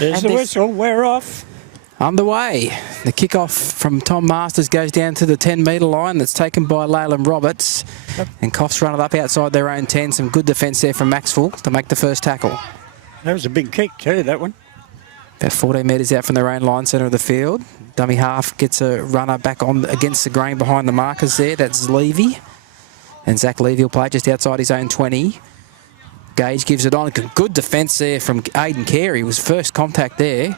There's the whistle. We're off. Underway. The kick-off from Tom Masters goes down to the 10-metre line. That's taken by Leyland Roberts. Yep. And Coffs run it up outside their own 10. Some good defence there from Macksville to make the first tackle. That was a big kick too, that one. About 14 metres out from their own line centre of the field. Dummy half gets a runner back on against the grain behind the markers there. That's Levy. And Zach Levy will play just outside his own 20. Gage gives it on. Good defence there from Aidan Carey. It was first contact there.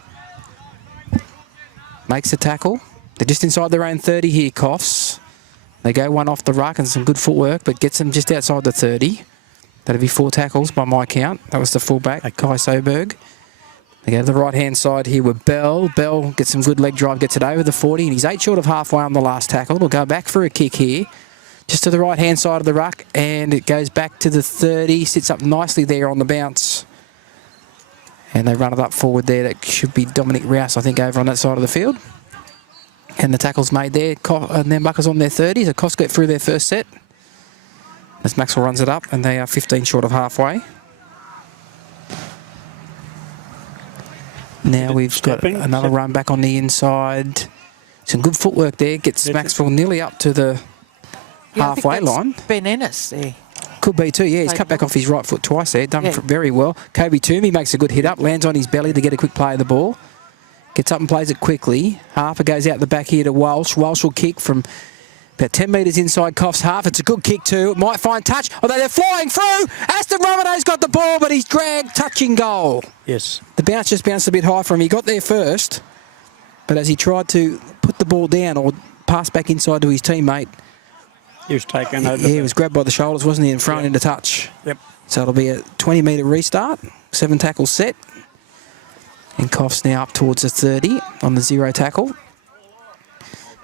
Makes a tackle. They're just inside their own 30 here, Coffs. They go one off the ruck and some good footwork, but gets them just outside the 30. That'll be 4 tackles by my count. That was the fullback, Kai Soberg. They go to the right-hand side here with Bell. Bell gets some good leg drive, gets it over the 40, and he's 8 short of halfway on the last tackle. We'll go back for a kick here, just to the right-hand side of the ruck, and it goes back to the 30, sits up nicely there on the bounce. And they run it up forward there. That should be Dominic Rouse, I think, over on that side of the field. And the tackle's made there. And then Buckers on their 30, so Coffs get through their first set. As Macksville runs it up, and they are 15 short of halfway. Now we've got another run back on the inside. Some good footwork there. Gets Macksville nearly up to the halfway line. Ben Ennis there. Could be too, yeah. He's cut back off his right foot twice there. Done very well. Kobe Toomey makes a good hit up. Lands on his belly to get a quick play of the ball. Gets up and plays it quickly. Harper goes out the back here to Walsh. Walsh will kick from about 10 metres inside Coffs half. It's a good kick too. It might find touch. Although they're flying through. Aston Romaneau's got the ball, but he's dragged touching goal. Yes. The bounce just bounced a bit high for him. He got there first, but as he tried to put the ball down or pass back inside to his teammate, he was taken over. Yeah, he was grabbed by the shoulders, wasn't he, and thrown into touch. Yep. So it'll be a 20-metre restart, 7 tackle set. And Coffs now up towards the 30 on the 0 tackle.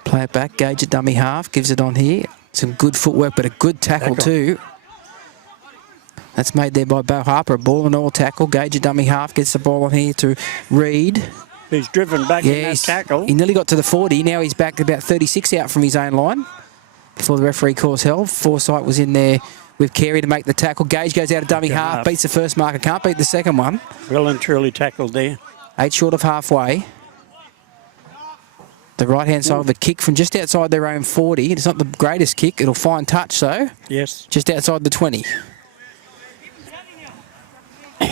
Play it back, Gage at dummy half, gives it on here. Some good footwork, but a good tackle too. That's made there by Bo Harper, a ball and all tackle. Gage at dummy half, gets the ball on here to Reed. He's driven back in that tackle. He nearly got to the 40, now he's back about 36 out from his own line. Before the referee calls held, Forsyth was in there with Carey to make the tackle. Gage goes out of dummy half, beats the first marker, can't beat the second one. Well and truly tackled there. 8 short of halfway. The right-hand side of a kick from just outside their own 40. It's not the greatest kick. It'll find touch, though. Yes. Just outside the 20.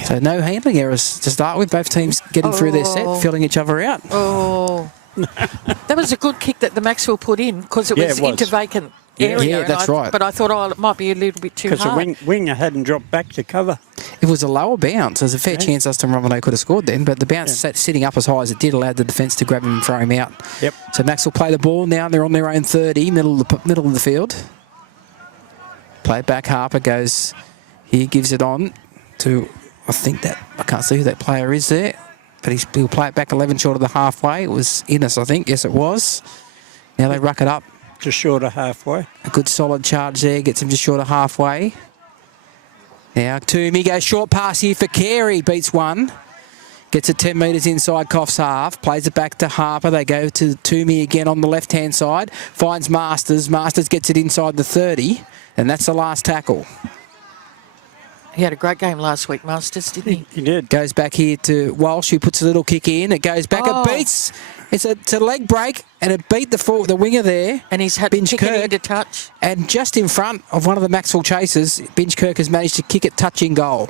So no handling errors to start with. Both teams getting through their set, filling each other out. Oh. That was a good kick that the Macksville put in because it was into vacant area. Yeah, that's right. But I thought, it might be a little bit too hard. Because the winger hadn't dropped back to cover. It was a lower bounce. There's a fair chance Aston Romaneau could have scored then, but the bounce sitting up as high as it did allowed the defence to grab him and throw him out. Yep. So Max will play the ball now. They're on their own 30, middle of the field. Play it back. Harper goes here, gives it on to, I can't see who that player is there, but he'll play it back 11 short of the halfway. It was Innes, I think. Yes, it was. Now they ruck it up. Just short of halfway. A good solid charge there. Gets him just short of halfway. Now Toomey goes short pass here for Carey. Beats one. Gets it 10 metres inside Coffs half. Plays it back to Harper. They go to Toomey again on the left-hand side. Finds Masters. Masters gets it inside the 30. And that's the last tackle. He had a great game last week, Masters, didn't he? He did. Goes back here to Walsh, who puts a little kick in. It goes back. It beats. It's a leg break, and it beat the winger there. And he's had to kick it into touch. And just in front of one of the Macksville chasers, Binchkirk has managed to kick it touching goal.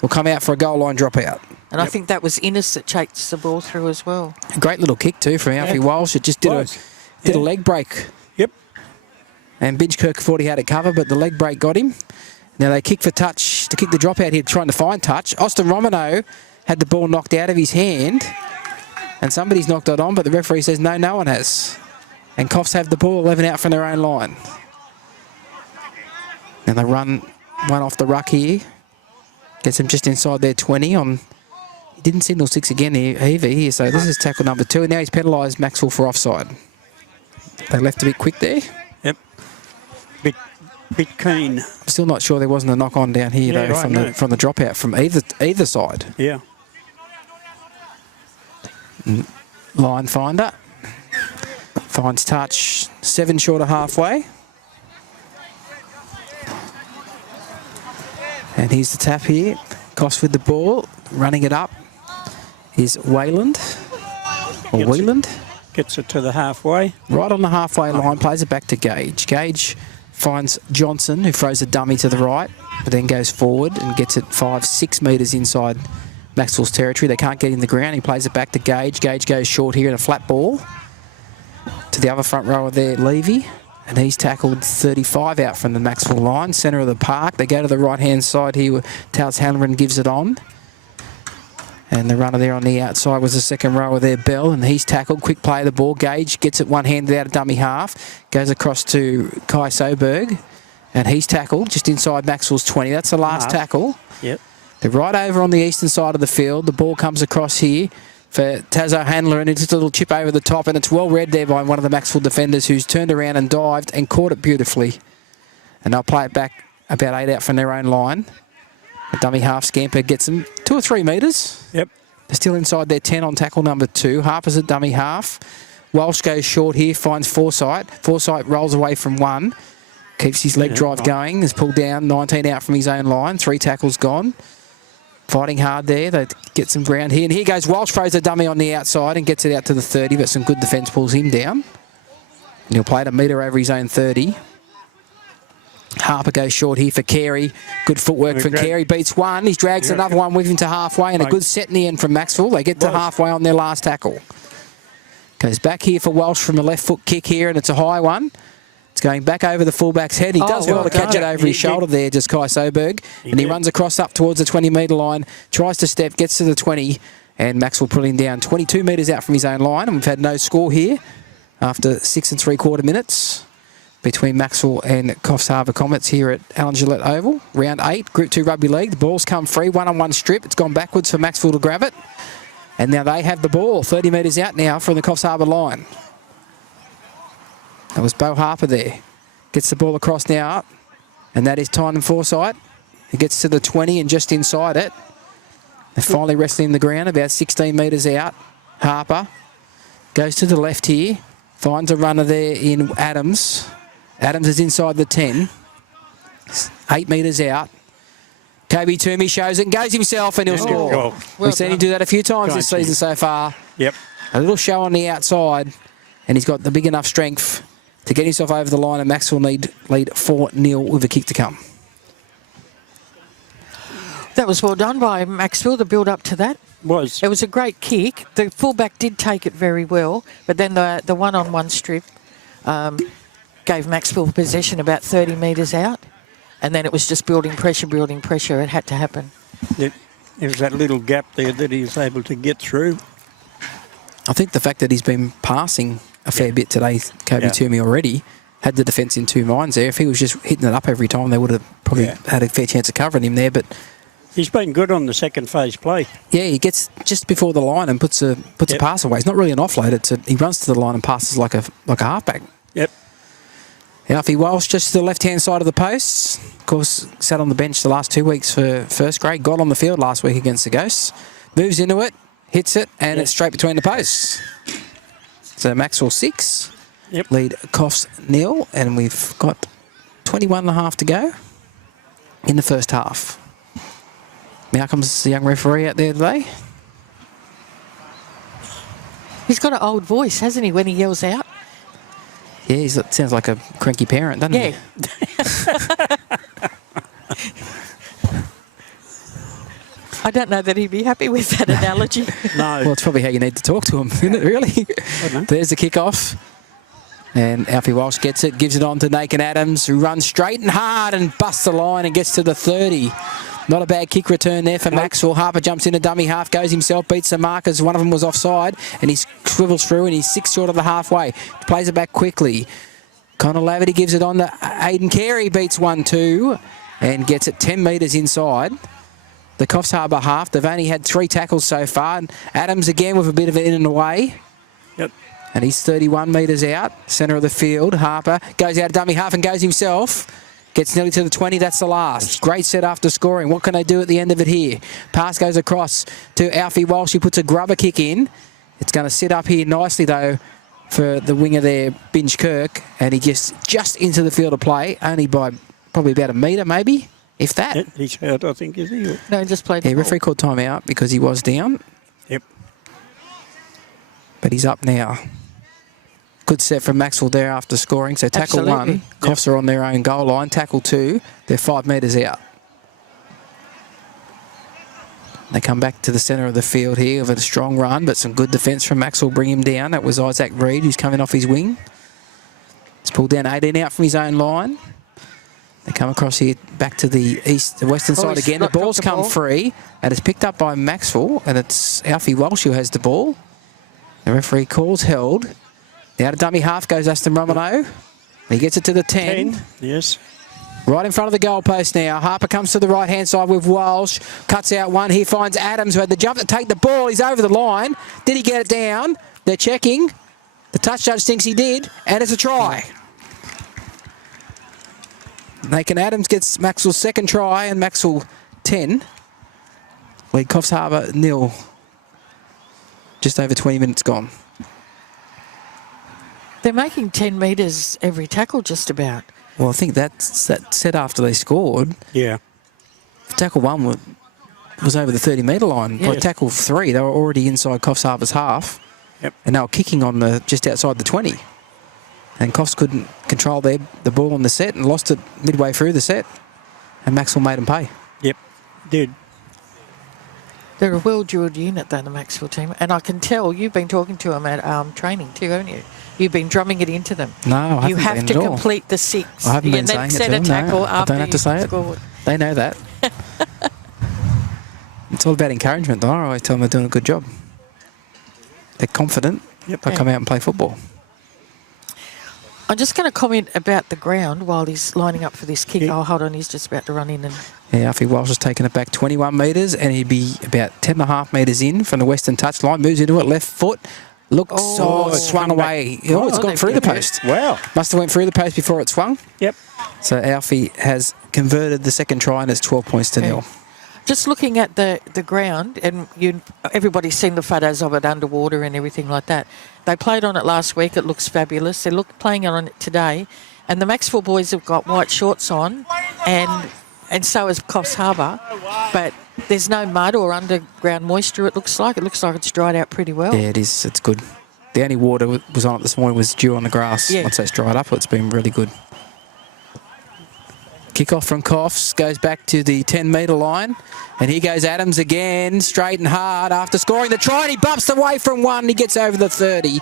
Will come out for a goal line dropout. And I think that was Innes that chased the ball through as well. A great little kick too from Alfie Walsh. It just did a leg break. Yep. And Binchkirk thought he had it covered, but the leg break got him. Now they kick for touch, to kick the dropout here, trying to find touch. Aston Romaneau had the ball knocked out of his hand. And somebody's knocked it on, but the referee says no one has. And Coffs have the ball 11 out from their own line. And they run one off the ruck here. Gets them just inside their 20 on... He didn't signal 6 again here, so this is tackle number 2. And now he's penalised Macksville for offside. They left a bit quick there. Yep. Bit keen. I'm still not sure there wasn't a knock-on down here, though, from the dropout from either side. Yeah. Line finder. Finds touch. 7 short of halfway. And here's the tap here. Coffs with the ball. Running it up. is Wayland. Or Wheeland. Gets it to the halfway. Right on the halfway line, plays it back to Gage. Gage finds Johnson, who throws a dummy to the right, but then goes forward and gets it 5-6 metres inside Macksville's territory. They can't get in the ground. He plays it back to Gage. Gage goes short here in a flat ball to the other front rower there, Levy. And he's tackled 35 out from the Macksville line, centre of the park. They go to the right-hand side here with Towers Hanlon gives it on. And the runner there on the outside was the second rower there, Bell, and he's tackled. Quick play of the ball. Gage gets it one-handed out of dummy half. Goes across to Kai Soberg, and he's tackled just inside Macksville's 20. That's the last tackle. Yep. They're right over on the eastern side of the field. The ball comes across here for Tazo Handler, and it's just a little chip over the top, and it's well read there by one of the Macksville defenders who's turned around and dived and caught it beautifully. And they'll play it back about 8 out from their own line. The dummy half scamper gets them 2 or 3 metres. Yep. They're still inside their 10 on tackle number 2. Harper's a dummy half. Walsh goes short here, finds Forsyth. Forsyth rolls away from 1. Keeps his leg drive going. Is pulled down, 19 out from his own line. 3 tackles gone. Fighting hard there. They get some ground here. And here goes Walsh, throws a dummy on the outside and gets it out to the 30, but some good defence pulls him down. And he'll play it a metre over his own 30. Harper goes short here for Carey. Good footwork from Carey. Beats 1. He drags another one with him to halfway, and a good set in the end from Macksville. They get to halfway on their last tackle. Goes back here for Walsh from the left foot kick here, and it's a high one. It's going back over the fullback's head. He does well to catch it over his shoulder there, just Kai Soberg. And he runs across up towards the 20-metre line, tries to step, gets to the 20, and Macksville pulling down 22 metres out from his own line. And we've had no score here after 6 3/4 minutes between Macksville and Coffs Harbour Comets here at Alan Gillette Oval. Round 8, Group 2 Rugby League. The ball's come free, 1-on-1 strip. It's gone backwards for Macksville to grab it. And now they have the ball, 30 metres out now from the Coffs Harbour line. That was Beau Harper there. Gets the ball across now, and that is Tynan Forsyth. He gets to the 20 and just inside it. They're finally wrestling the ground, about 16 metres out. Harper goes to the left here, finds a runner there in Adams. Adams is inside the 10, 8 metres out. Kobe Toomey shows it and goes himself, and he'll score. Well We've seen him do that a few times this season so far. Yep. A little show on the outside, and he's got the big enough strength to get himself over the line, and Macksville lead 4-0 with a kick to come. That was well done by Macksville, the build up to that. It was a great kick. The fullback did take it very well, but then the one-on-one strip gave Macksville possession about 30 metres out, and then it was just building pressure. It had to happen. There was that little gap there that he was able to get through. I think the fact that he's been passing a fair bit today, Kobe Toomey already, had the defence in 2 minds there. If he was just hitting it up every time, they would have probably had a fair chance of covering him there, but he's been good on the second phase play. Yeah, he gets just before the line and puts a pass away. It's not really an offload. He runs to the line and passes like a halfback. Yep. Alfie Walsh just to the left-hand side of the posts. Of course, sat on the bench the last 2 weeks for first grade. Got on the field last week against the Ghosts. Moves into it, hits it, and it's straight between the posts. So Macksville 6, lead Coffs 0, and we've got 21.5 to go in the first half. Now comes the young referee out there today. He's got an old voice, hasn't he, when he yells out? Yeah, he sounds like a cranky parent, doesn't he? I don't know that he'd be happy with that analogy. No. Well, it's probably how you need to talk to him, isn't it, really? There's the kick-off. And Alfie Walsh gets it, gives it on to Nathan Adams, who runs straight and hard and busts the line and gets to the 30. Not a bad kick return there for Macksville. Harper jumps in a dummy half, goes himself, beats the markers. One of them was offside, and he swivels through, and he's 6 short of the halfway. Plays it back quickly. Connor Laverty gives it on to Aidan Carey, beats 1-2, and gets it 10 metres inside the Coffs Harbour half. They've only had 3 tackles so far. And Adams again with a bit of it in and away. Yep. And he's 31 metres out, centre of the field. Harper goes out of dummy half and goes himself. Gets nearly to the 20, that's the last. Great set after scoring. What can they do at the end of it here? Pass goes across to Alfie Walsh. He puts a grubber kick in. It's going to sit up here nicely, though, for the winger there, Binge Kirk. And he gets just into the field of play, only by probably about a metre, maybe, if that. He's hurt, I think, is he? No, he just played. Yeah, referee called time out because he was down. Yep. but he's up now. Good set from Macksville there after scoring. So tackle Absolutely. 1, Coffs are on their own goal line. Tackle 2, they're 5 metres out. They come back to the centre of the field here with a strong run, but some good defence from Macksville bring him down. That was Isaac Reed, who's coming off his wing. He's pulled down 18 out from his own line. They come across here back to the western side again. The ball's come free, and it's picked up by Macksville, and it's Alfie Walsh who has the ball. The referee calls held. The out of dummy half goes Aston Romano. He gets it to the 10. Yes. Right in front of the goalpost now. Harper comes to the right-hand side with Walsh. Cuts out one. He finds Adams, who had the jump to take the ball. He's over the line. Did he get it down? They're checking. The touch judge thinks he did, and it's a try. Nathan Adams gets Macksville's second try, and Macksville 10. Lead Coffs Harbour 0. Just over 20 minutes gone. They're making 10 metres every tackle just about. Well, I think that's that set after they scored. Yeah. Tackle 1 was over the 30-metre line. Yes. By tackle 3, they were already inside Coffs Harbour's half. Yep. And they were kicking on just outside the 20. And Coffs couldn't control the ball on the set and lost it midway through the set. And Macksville made them pay. Yep, did. They're a well-drilled unit, though, the Macksville team. And I can tell you've been talking to them at training too, haven't you? You've been drumming it into them. No, I haven't You have been to at all. complete the 6. I haven't been and saying then it set to a them, tackle no. I after don't have to say it. scored. They know that. It's all about encouragement, though. I always tell them they're doing a good job. They're confident. Yep. They'll come out and play football. I'm just going to comment about the ground while he's lining up for this kick. Yeah. Oh, hold on, he's just about to run in. And Yeah, Alfie Walsh has taken it back 21 metres, and he'd be about 10.5 metres in from the western touchline. Moves into it, left foot. Looks it's swung come back. away. Oh, it's gone through the post. Wow. Must have went through the post before it swung. Yep. So Alfie has converted the second try, and it's 12 points to 0. just looking at the ground, and everybody's seen the photos of it underwater and everything like that. They played on it last week. It looks fabulous. They're playing on it today. And the Macksville boys have got white shorts on, and so has Coffs Harbour. But there's no mud or underground moisture, it looks like. It looks like it's dried out pretty well. Yeah, it is. It's good. The only water was on it this morning was dew on the grass. Yeah. Once that's dried up, it's been really good. Kick-off from Coffs goes back to the 10-metre line. And here goes Adams again, straight and hard after scoring the try. And he bumps away from one. He gets over the 30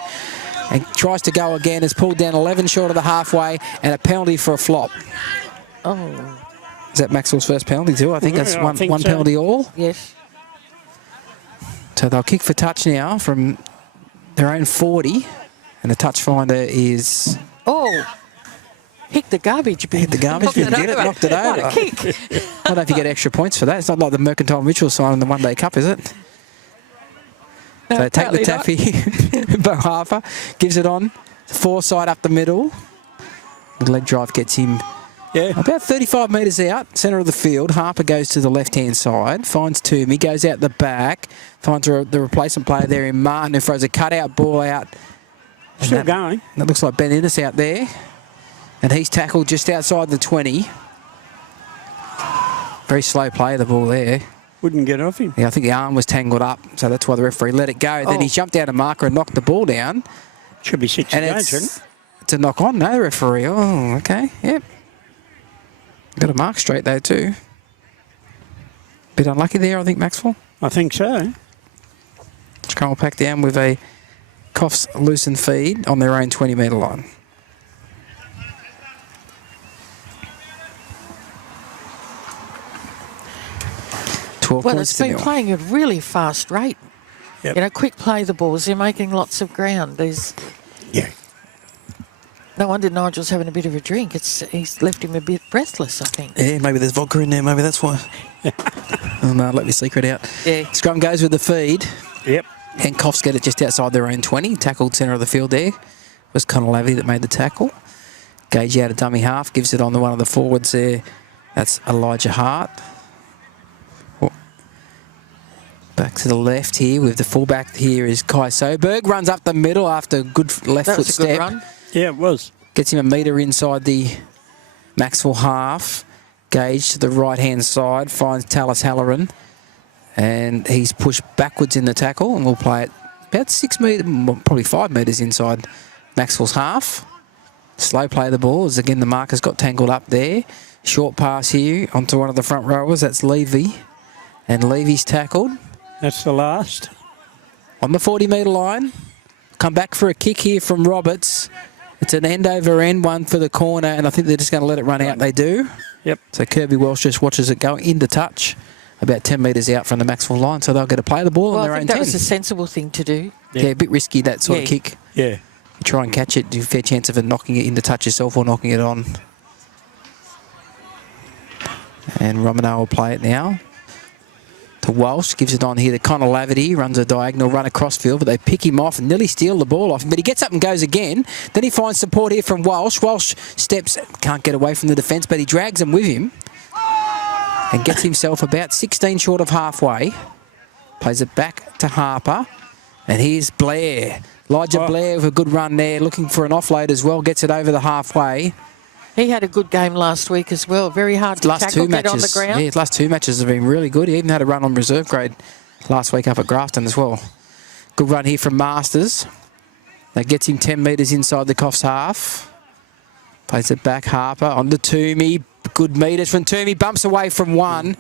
and tries to go again. Is pulled down 11 short of the halfway, and a penalty for a flop. Oh. Is that Maxwell's first penalty too? I think that's one so. penalty all. Yes. So they'll kick for touch now from their own 40. And the touch finder is... Oh. Hit the garbage bin. Hit the garbage bin, get it, knocked it over. What a kick. I don't know if you get extra points for that. It's not like the Mercantile Mitchell sign in the One Day Cup, is it? No, So take the apparently taffy. Bo Harper gives it on. Foresight up the middle. The leg drive gets him about 35 metres out, centre of the field. Harper goes to the left-hand side, finds Toomey, goes out the back, finds the replacement player there in Martin, who throws a cutout ball out. Still going. That looks like Ben Innes out there. And he's tackled just outside the 20. Very slow play of the ball there. Wouldn't get off him. Yeah, I think the arm was tangled up, so that's why the referee let it go. Then he jumped out a marker and knocked the ball down. Should be 6 And again, shouldn't it? it's a knock on, no, referee. Oh, okay, yep. Got a mark straight though too. Bit unlucky there, I think, Macksville. I think so. Scrum will pack down with a Coffs loosened feed on their own 20-metre line. Well, it's been playing at a really fast rate. Yep. You know, quick play the balls. They're making lots of ground. Yeah. No wonder Nigel's having a bit of a drink. He's left him a bit breathless, I think. Yeah, maybe there's vodka in there. Maybe that's why. Oh, no, let me secret out. Yeah. Scrum goes with the feed. Yep. And Coffs get it just outside their own 20. Tackled centre of the field there. It was Connor Lavey that made the tackle. Gage out a dummy half. Gives it on to one of the forwards there. That's Elijah Hart. Back to the left here with the fullback here is Kai Soberg. Runs up the middle after a good left That foot was a step. good run. Yeah, it was. Gets him a metre inside the Macksville half. Gage to the right-hand side. Finds Tallis Halloran. And he's pushed backwards in the tackle. And we'll play it about 6 metres, probably 5 metres inside Macksville's half. Slow play of the ball as again the marker's got tangled up there. Short pass here onto one of the front rowers. That's Levy. And Levy's tackled. That's the last. On the 40-metre line. Come back for a kick here from Roberts. It's an end over end one for the corner, and I think they're just going to let it run out. They do. Yep. So Kirby Welsh just watches it go into touch, about 10 metres out from the Macksville line, so they'll get to play the ball on their own 10. That was a sensible thing to do. Yeah, a bit risky, that sort of kick. Yeah. You try and catch it, you have a fair chance of it knocking it into touch yourself or knocking it on. And Romano will play it now. To Walsh, gives it on here to Connor Laverty, runs a diagonal run across field, but they pick him off and nearly steal the ball off him. But he gets up and goes again. Then he finds support here from Walsh. Walsh steps, can't get away from the defence, but he drags them with him and gets himself about 16 short of halfway. Plays it back to Harper. And here's Blair. Elijah Blair with a good run there, looking for an offload as well, gets it over the halfway. He had a good game last week as well. Very hard to tackle, get on the ground. Yeah, his last 2 matches have been really good. He even had a run on reserve grade last week up at Grafton as well. Good run here from Masters. That gets him 10 metres inside the Coffs half. Plays it back, Harper on to Toomey. Good metres from Toomey. Bumps away from one.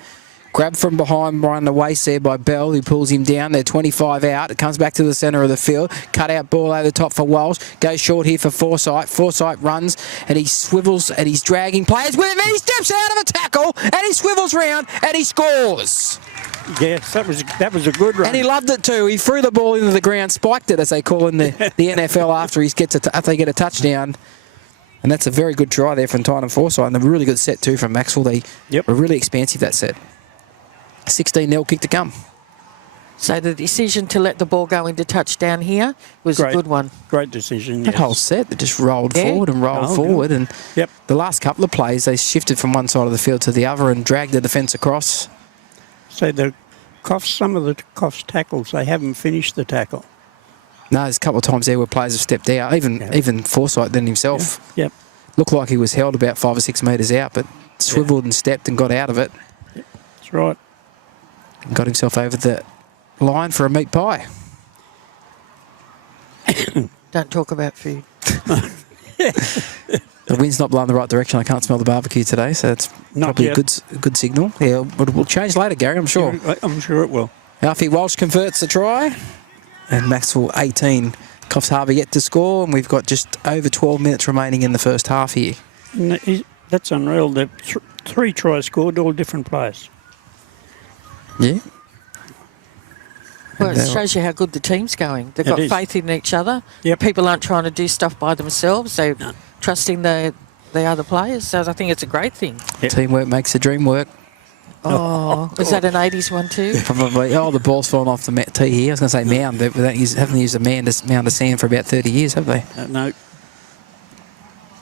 Grabbed from behind around the waist there by Bell, who pulls him down. They're 25 out. It comes back to the centre of the field. Cut out ball over the top for Walsh. Goes short here for Forsyth. Forsyth runs and he swivels and he's dragging players with him. And he steps out of a tackle and he swivels round and he scores. Yes, that was a good run. And he loved it too. He threw the ball into the ground, spiked it as they call in the NFL after they get a touchdown. And that's a very good try there from Tynan Forsyth. And a really good set too from Macksville. They were really expansive, that set. 16-0 kick to come. So the decision to let the ball go into touchdown here was a good one. Great decision, That whole set, they just rolled forward and rolled forward. And the last couple of plays, they shifted from one side of the field to the other and dragged the defence across. So some of the Coffs tackles, they haven't finished the tackle. No, there's a couple of times there where players have stepped out, even Forsyth then himself. Yep. Looked like he was held about 5 or 6 metres out, but swivelled and stepped and got out of it. That's right. And got himself over the line for a meat pie. Don't talk about food. The wind's not blowing the right direction. I can't smell the barbecue today, so it's probably a good signal. Yeah, but we'll change later, Gary, I'm sure. Yeah, I'm sure it will. Alfie Walsh converts the try. And Macksville 18. Coffs Harbour yet to score, and we've got just over 12 minutes remaining in the first half here. That's unreal. The 3 tries scored, all different players. Yeah. Well, it shows you how good the team's going. They've got faith in each other. Yep. People aren't trying to do stuff by themselves. They're trusting the other players. So I think it's a great thing. Yep. Teamwork makes the dream work. Oh, was that an 80s one too? Probably. Oh, the ball's fallen off the tee here. I was going to say mound. They haven't used a mound of sand for about 30 years, have they? No.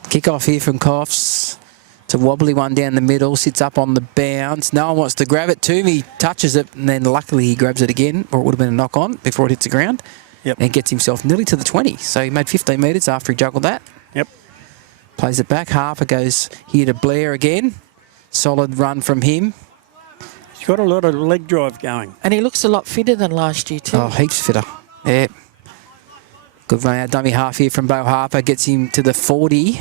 Kick off here from Coffs. It's a wobbly one down the middle, sits up on the bounce. No one wants to grab it. Toomey touches it, and then luckily he grabs it again, or it would have been a knock on before it hits the ground. Yep. And gets himself nearly to the 20. So he made 15 metres after he juggled that. Yep. Plays it back. Harper goes here to Blair again. Solid run from him. He's got a lot of leg drive going. And he looks a lot fitter than last year too. Oh, heaps fitter. Yeah. Good run out. Dummy half here from Bo Harper. Gets him to the 40.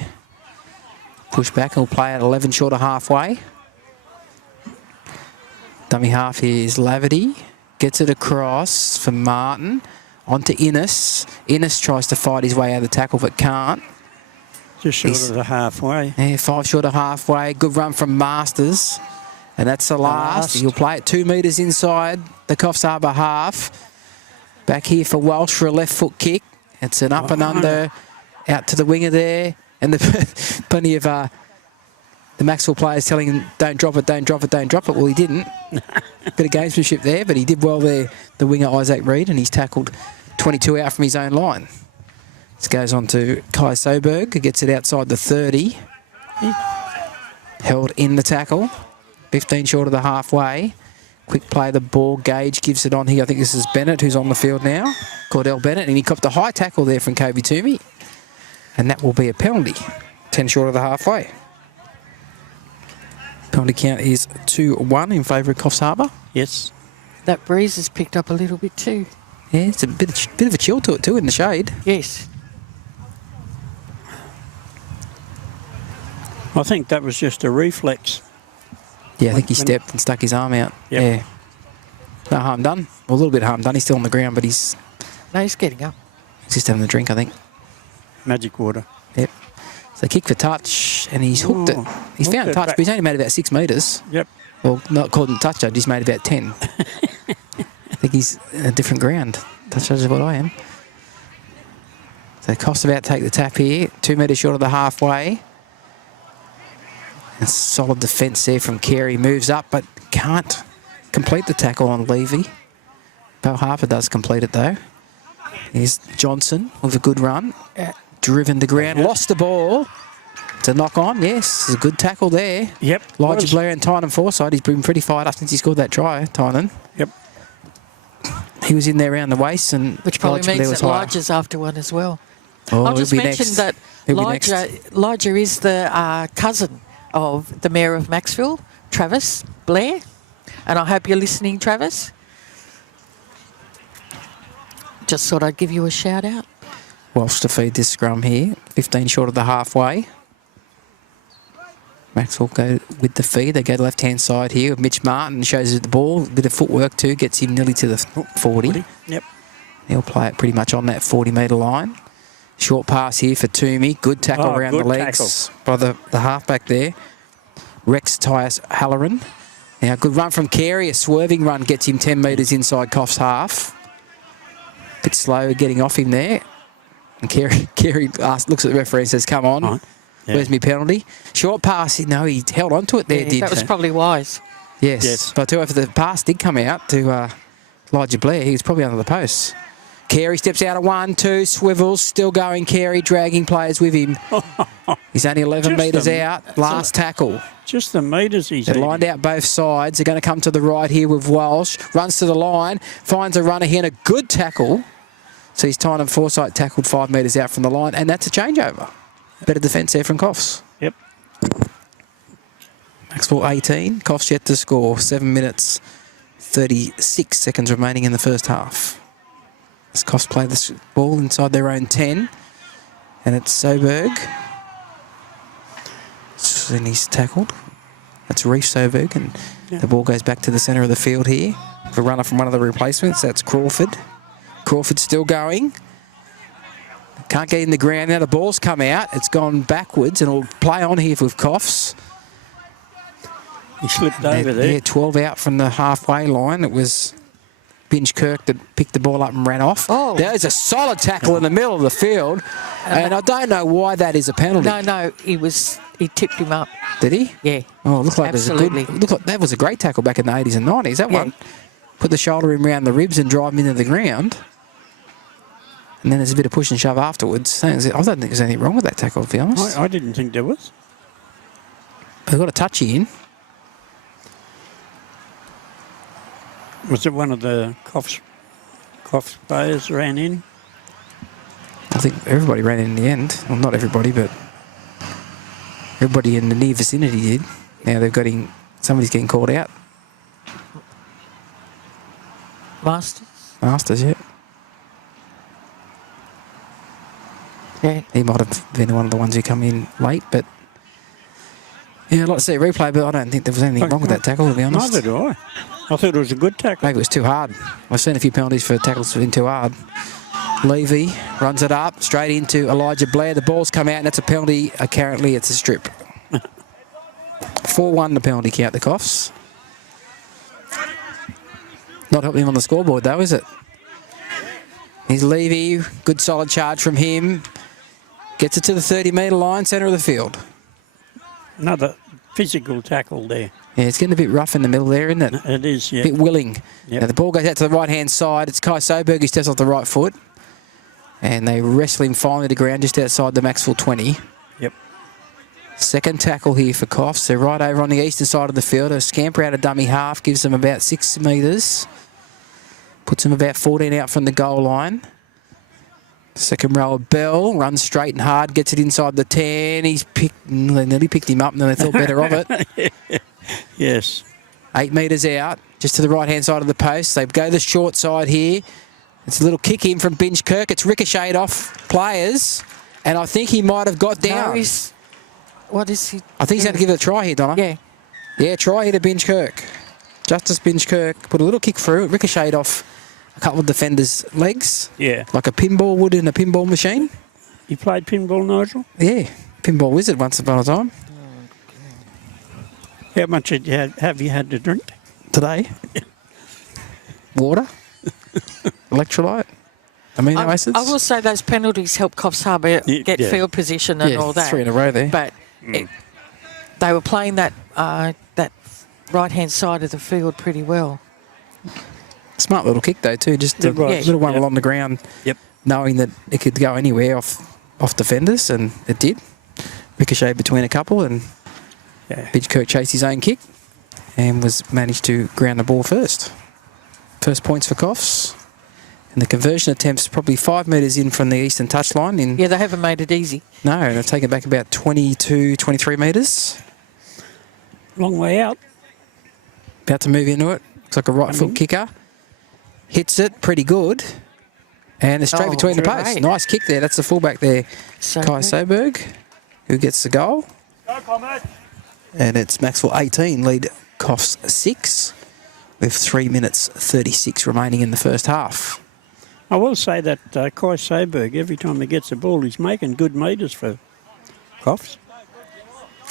Push back, he'll play at 11 short of halfway. Dummy half here is Laverty. Gets it across for Martin. On to Innes. Innes tries to fight his way out of the tackle but can't. Just short of the halfway. Yeah, 5 short of halfway. Good run from Masters. And that's the last. He'll play it 2 metres inside the Coffs Harbour half. Back here for Welsh for a left foot kick. It's an up and under out to the winger there. And plenty of the Macksville players telling him, don't drop it, don't drop it, don't drop it. Well, he didn't. Bit of gamesmanship there, but he did well there, the winger Isaac Reed, and he's tackled 22 out from his own line. This goes on to Kai Soberg, who gets it outside the 30. Held in the tackle. 15 short of the halfway. Quick play, the ball. Gage gives it on here. I think this is Bennett, who's on the field now. Cordell Bennett, and he copped a high tackle there from Kobe Toomey. And that will be a penalty. 10 short of the halfway. Penalty count is 2-1 in favour of Coffs Harbour. Yes. That breeze has picked up a little bit too. Yeah, it's a bit of a chill to it too in the shade. Yes. I think that was just a reflex. Yeah, I think he stepped and stuck his arm out. Yep. Yeah. No harm done. Well, a little bit of harm done. He's still on the ground, but he's getting up. just having a drink, I think. Magic water. Yep. So kick for touch, and he's hooked it. He's hooked found it touch, back. but he's only made about 6 metres. Yep. Well, not called him touch judge, he's made about 10. I think he's in a different ground. Touch judge is what I am. So Coffs about to take the tap here. 2 metres short of the halfway. And solid defence there from Carey. Moves up, but can't complete the tackle on Levy. Bell Harper does complete it, though. Here's Johnson with a good run. Driven to ground. Lost the ball. It's a knock on, yes. It's a good tackle there. Yep. Elijah Blair and Tynan Forsyth. He's been pretty fired up since he scored that try, Tynan. Yep. He was in there around the waist, and Which probably Elijah Blair means was that higher. Elijah's after one as well. Oh, I'll he'll just be mention next. that He'll be next. Elijah is the cousin of the Mayor of Macksville, Travis Blair. And I hope you're listening, Travis. Just thought I'd give you a shout out. Walsh to feed this scrum here. 15 short of the halfway. Max will go with the feed. They go to left-hand side here. Mitch Martin shows us the ball. A bit of footwork too. Gets him nearly to the 40. Yep. He'll play it pretty much on that 40-metre line. Short pass here for Toomey. Good tackle around the good legs by the halfback there. Rex Tyus Halloran. Now, good run from Carey. A swerving run gets him 10 metres inside Coffs half. Bit slow getting off him there. And Carey looks at the referee and says, come on. Right. Yeah. Where's my penalty? Short pass. No, he held on to it there, did That was probably wise. Yes. But if the pass did come out to Elijah Blair, he was probably under the posts. Carey steps out of 1, 2, swivels, still going. Carey dragging players with him. He's only 11 metres out. Last tackle. Just the metres he's They're lined out both sides. They're going to come to the right here with Walsh. Runs to the line, finds a runner here and a good tackle. So he's Tynan Forsyth tackled 5 metres out from the line, and that's a changeover. Better defence there from Coffs. Yep. Macksville 18. Coffs yet to score. 7 minutes, 36 seconds remaining in the first half. As Coffs play this ball inside their own 10. And it's Soberg. And he's tackled. That's Reef Soberg. And the ball goes back to the centre of the field here. For a runner from one of the replacements. That's Crawford. Crawford's still going. Can't get in the ground. Now the ball's come out. It's gone backwards and it'll play on here with Coffs. He slipped over there. Yeah, 12 out from the halfway line. It was Binge Kirk that picked the ball up and ran off. Oh. There's a solid tackle in the middle of the field. And I don't know why that is a penalty. No, he tipped him up. Did he? Yeah. Oh, it looked like Absolutely. that was a great tackle back in the 80s and 90s. That one. Put the shoulder in round the ribs and drive him into the ground. And then there's a bit of push and shove afterwards. I don't think there's anything wrong with that tackle, to be honest. I didn't think there was. They've got a touchy in. Was it one of the Coffs players ran in? I think everybody ran in the end. Well, not everybody, but everybody in the near vicinity did. Now they've got somebody's getting called out. Masters, yeah. Yeah. He might have been one of the ones who come in late, but yeah, I'd like to see a replay, but I don't think there was anything wrong with that tackle, to be honest. Neither do I. I thought it was a good tackle. Maybe it was too hard. I've seen a few penalties for tackles that have been too hard. Levy runs it up straight into Elijah Blair. The ball's come out and it's a penalty. Currently, it's a strip. 4-1 the penalty count, the Coffs. Not helping him on the scoreboard, though, is it? Here's Levy. Good solid charge from him. Gets it to the 30-metre line, centre of the field. Another physical tackle there. Yeah, it's getting a bit rough in the middle there, isn't it? It is, yeah. A bit willing. Yep. Now the ball goes out to the right-hand side. It's Kai Soberg who steps off the right foot. And they wrestle him finally to ground just outside the Macksville 20. Yep. Second tackle here for Coffs. They're right over on the eastern side of the field. A scamper out of dummy half gives them about 6 metres. Puts them about 14 out from the goal line. Second rower, Bell, runs straight and hard, gets it inside the 10. They nearly picked him up and then they thought better of it. Yes. 8 metres out, just to the right-hand side of the post. They go the short side here. It's a little kick in from Binge Kirk. It's ricocheted off players, and I think he might have got down. No, what is he? I think he's going to give it a try here, Donna. Yeah. Yeah, try here to Binge Kirk. Justice Binge Kirk put a little kick through it, ricocheted off a couple of defenders' legs. Yeah. Like a pinball would in a pinball machine. You played pinball, Nigel? Yeah, pinball wizard once upon a time. How much have you had to drink? Today. Water. Electrolyte. Amino acids. I will say those penalties help Coffs Harbour get field position and all that. 3 in a row there. But they were playing that right-hand side of the field pretty well. Smart little kick though too, just a little one along the ground. Yep. Knowing that it could go anywhere off defenders, and it did. Ricochet between a couple, and Binge Kirk chased his own kick and managed to ground the ball first. First points for Coffs. And the conversion attempt's probably 5 metres in from the eastern touchline. Yeah, they haven't made it easy. No, they've taken back about 22, 23 metres. Long way out. About to move into it. Looks like a right foot kicker. Hits it pretty good. And it's straight between the posts. Nice kick there. That's the fullback there, Kai Soberg, who gets the goal. Go, Comets. And it's Macksville 18, lead Coffs 6, with 3 minutes 36 remaining in the first half. I will say that Kai Soberg, every time he gets the ball, he's making good metres for Coffs.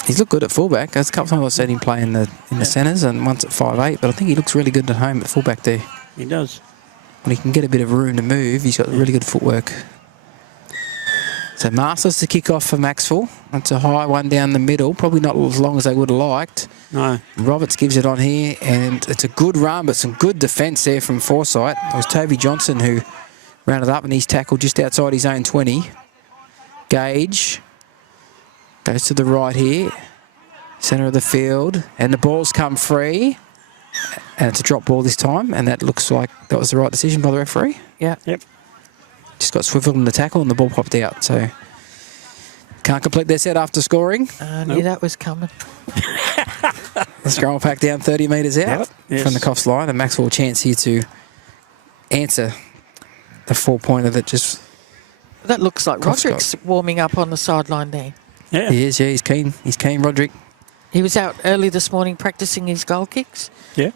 He's looked good at fullback. There's a couple of times I've seen him play in the centres, and once at 5'8", but I think he looks really good at home at fullback there. He does. When he can get a bit of room to move, he's got really good footwork. So Masters to kick off for Macksville. That's a high one down the middle. Probably not as long as they would have liked. No. Roberts gives it on here, and it's a good run, but some good defence there from Forsyth. It was Toby Johnson who rounded up, and he's tackled just outside his own 20. Gage goes to the right here, centre of the field, and the ball's come free. And it's a drop ball this time, and that looks like that was the right decision by the referee. Yeah. Yep. Just got swiveled in the tackle and the ball popped out. So can't complete their set after scoring. I knew that was coming. The scrum pack down 30 metres out from the Coffs line, and Macksville a chance here to answer the 4-pointer that just... That looks like Roderick's warming up on the sideline there. Yeah. He is, yeah, he's keen. He's keen, Roderick. He was out early this morning practising his goal kicks. Yeah.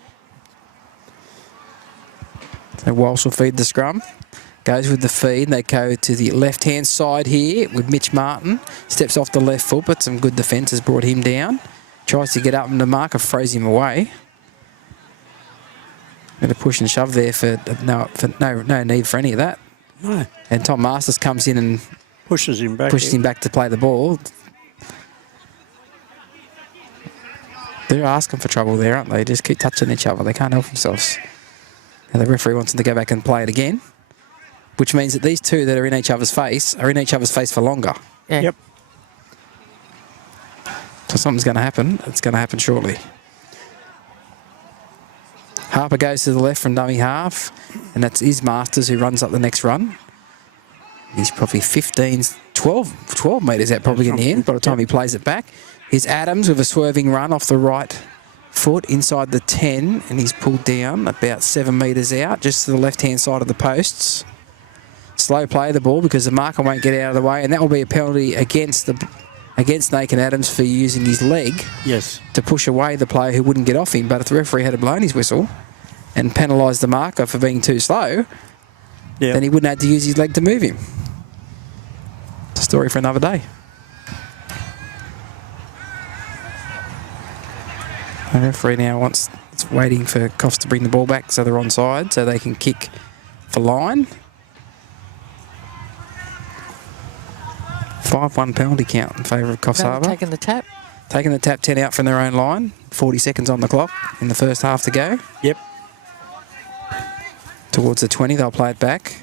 So Walsh will feed the scrum. Goes with the feed. They go to the left-hand side here with Mitch Martin. Steps off the left foot, but some good defence has brought him down. Tries to get up and the marker throws him away. Bit of push and shove there for no need for any of that. No. And Tom Masters comes in and pushes him back to play the ball. They're asking for trouble there, aren't they? Just keep touching each other. They can't help themselves. And the referee wants them to go back and play it again, which means that these two that are in each other's face are in each other's face for longer. Yeah. Yep. So something's going to happen. It's going to happen shortly. Harper goes to the left from dummy half, and that's his Masters who runs up the next run. He's probably 12 metres out probably in the end by the time he plays it back. Here's Adams with a swerving run off the right foot inside the 10, and he's pulled down about 7 metres out, just to the left-hand side of the posts. Slow play of the ball because the marker won't get out of the way, and that will be a penalty against Nathan Adams for using his leg to push away the player who wouldn't get off him. But if the referee had blown his whistle and penalised the marker for being too slow, then he wouldn't have to use his leg to move him. It's a story for another day. The referee now it's waiting for Coffs to bring the ball back so they're onside so they can kick for line. 5-1 penalty count in favour of Coffs Harbour. Taking the tap. Taking the tap 10 out from their own line. 40 seconds on the clock in the first half to go. Yep. Towards the 20, they'll play it back.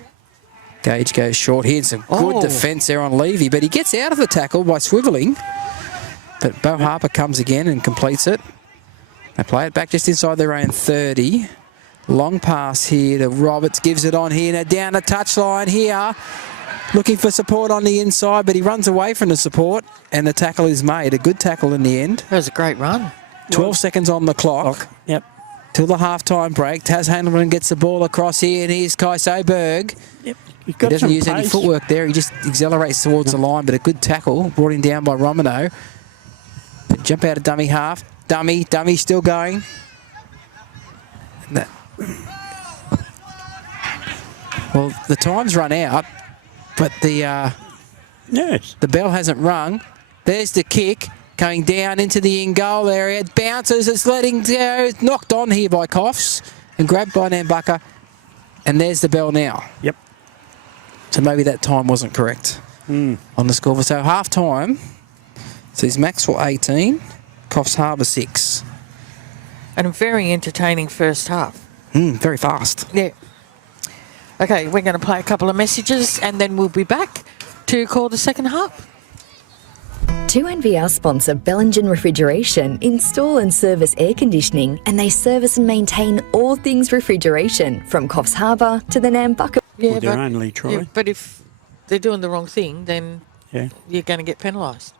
Gage goes short here. Some good defence there on Levy, but he gets out of the tackle by swivelling. But Bo Harper comes again and completes it. They play it back just inside their own 30. Long pass here to Roberts. Gives it on here. Now down the touchline here. Looking for support on the inside, but he runs away from the support, and the tackle is made. A good tackle in the end. That was a great run. 12 seconds on the clock. Yep. till the half-time break. Taz Handelman gets the ball across here, and here's Kai Soberg. Yep. He doesn't use any footwork there. He just accelerates towards the line, but a good tackle brought him down by Romano. But jump out of dummy half. Dummy still going. Well, the time's run out, but the bell hasn't rung. There's the kick going down into the in-goal area. It bounces, it's letting go. It's knocked on here by Coffs and grabbed by Nambucca. And there's the bell now. Yep. So maybe that time wasn't correct on the score. So half-time, so it's Macksville 18, Coffs Harbour 6. And a very entertaining first half. Very fast. Yeah. Okay, we're going to play a couple of messages and then we'll be back to call the second half. 2NVR sponsor Bellingen Refrigeration install and service air conditioning, and they service and maintain all things refrigeration from Coffs Harbour to the Nambucca. Yeah, they're only trying. Yeah, but if they're doing the wrong thing, then you're going to get penalised.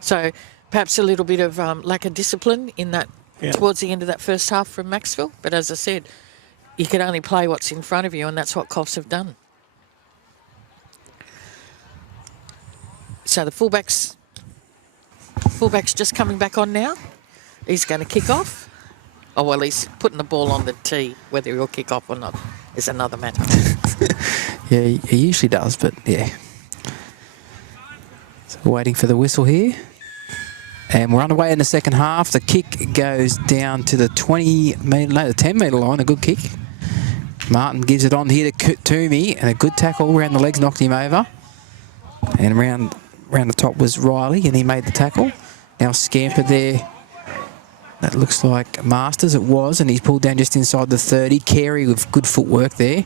So perhaps a little bit of lack of discipline in that towards the end of that first half from Macksville. But as I said, you can only play what's in front of you, and that's what Coffs have done. So the fullback's just coming back on now. He's going to kick off. Oh, well, he's putting the ball on the tee. Whether he'll kick off or not is another matter. Yeah, he usually does, but yeah. So we're waiting for the whistle here. And we're underway in the second half. The kick goes down to the 10-metre line, a good kick. Martin gives it on here to Toomey, and a good tackle around the legs, knocked him over. And around the top was Riley, and he made the tackle. Now scampered there. That looks like Masters, it was, and he's pulled down just inside the 30. Carey with good footwork there.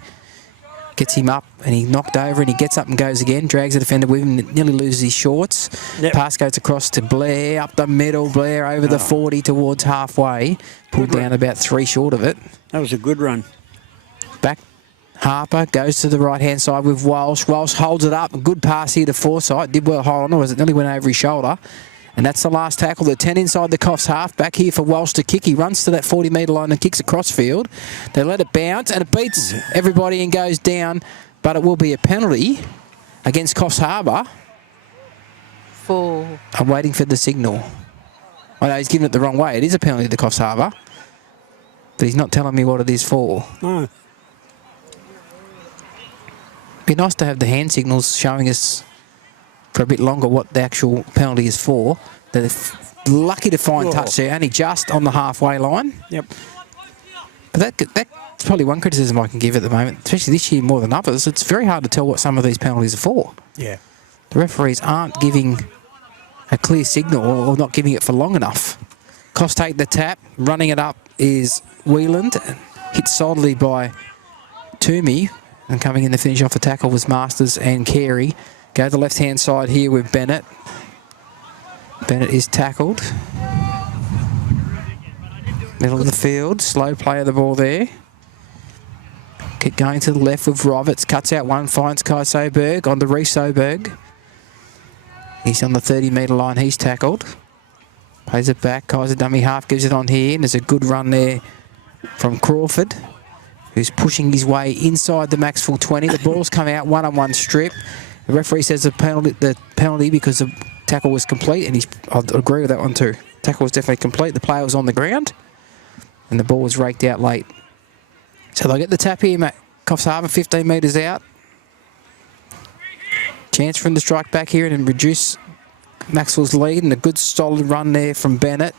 Gets him up, and he knocked over, and he gets up and goes again. Drags the defender with him, nearly loses his shorts. Yep. Pass goes across to Blair, up the middle. Blair over the 40 towards halfway. Pulled down about 3 short of it. That was a good run. Back. Harper goes to the right-hand side with Walsh. Walsh holds it up. Good pass here to Forsyth. Did well hold on, as it nearly went over his shoulder. And that's the last tackle. The 10 inside the Coffs half. Back here for Walsh to kick. He runs to that 40-metre line and kicks across field. They let it bounce, and it beats everybody and goes down. But it will be a penalty against Coffs Harbour. I'm waiting for the signal. I know he's giving it the wrong way. It is a penalty to Coffs Harbour. But he's not telling me what it is for. No. Be nice to have the hand signals showing us for a bit longer what the actual penalty is for. They're lucky to find touch there, only just on the halfway line. Yep. But that's probably one criticism I can give at the moment, especially this year more than others. It's very hard to tell what some of these penalties are for. Yeah. The referees aren't giving a clear signal or not giving it for long enough. Coffs take the tap. Running it up is Wheeland. Hit solidly by Toomey. And coming in to finish off the tackle was Masters and Carey. Go to the left-hand side here with Bennett. Bennett is tackled. Middle of the field. Slow play of the ball there. Keep going to the left with Roberts. Cuts out one, finds Kai Soberg on the Reece Soberg. He's on the 30-metre line. He's tackled. Plays it back. Kai's a dummy half. Gives it on here. And there's a good run there from Crawford, who's pushing his way inside the Macksville 20. The ball's come out, one-on-one strip. The referee says the penalty because the tackle was complete, and I agree with that one too. Tackle was definitely complete. The player was on the ground, and the ball was raked out late. So they'll get the tap here, Coffs Harbour, 15 metres out. Chance for him to strike back here and reduce Macksville's lead, and a good solid run there from Bennett.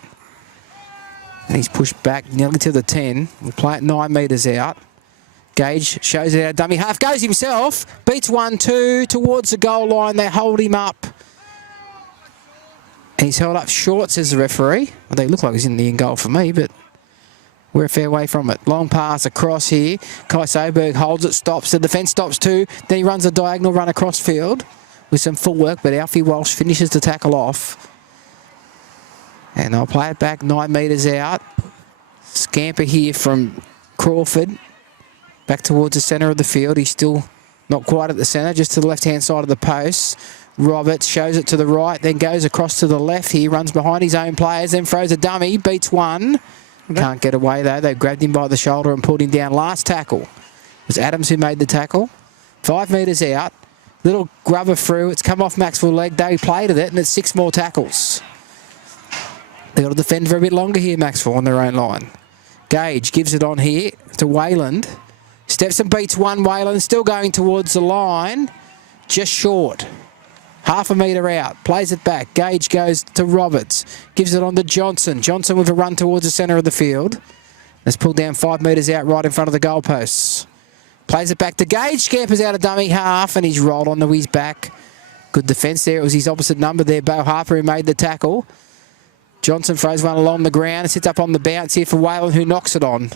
And he's pushed back nearly to the 10. We'll play it 9 metres out. Gage shows it out. Dummy half. Goes himself. Beats 1-2 towards the goal line. They hold him up. And he's held up short, says the referee. Well, they look like he's in the end goal for me, but we're a fair way from it. Long pass across here. Kai Soberg holds it, stops. The defence stops too. Then he runs a diagonal run across field with some footwork, but Alfie Walsh finishes the tackle off. And they'll play it back 9 metres out. Scamper here from Crawford. Back towards the centre of the field. He's still not quite at the centre, just to the left-hand side of the post. Roberts shows it to the right, then goes across to the left here, runs behind his own players, then throws a dummy, beats one. Can't get away though. They grabbed him by the shoulder and pulled him down. Last tackle. It was Adams who made the tackle. 5 metres out. Little grubber through. It's come off Macksville leg. They played at it, and it's 6 more tackles. They've got to defend for a bit longer here, Macksville, on their own line. Gage gives it on here to Wayland. Steps and beats one. Wayland still going towards the line. Just short. Half a metre out. Plays it back. Gage goes to Roberts. Gives it on to Johnson. Johnson with a run towards the centre of the field. It's pulled down 5 metres out right in front of the goalposts. Plays it back to Gage. Scampers out of dummy half and he's rolled onto his back. Good defence there. It was his opposite number there, Bo Harper, who made the tackle. Johnson throws one along the ground and sits up on the bounce here for Whalen, who knocks it on.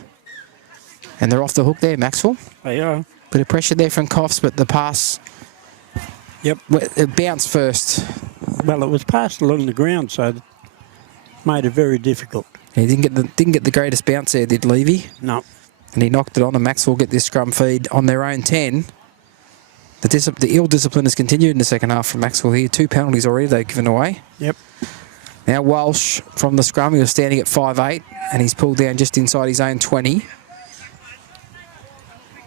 And they're off the hook there, Macksville. They are. Bit of pressure there from Coffs, but the pass... Yep. It bounced first. Well, it was passed along the ground, so it made it very difficult. He didn't get the greatest bounce there, did Levy? No. And he knocked it on, and Macksville get this scrum feed on their own 10. The ill discipline has continued in the second half from Macksville here. 2 penalties already they've given away. Yep. Now Walsh from the scrum, he was standing at 5'8", and he's pulled down just inside his own 20.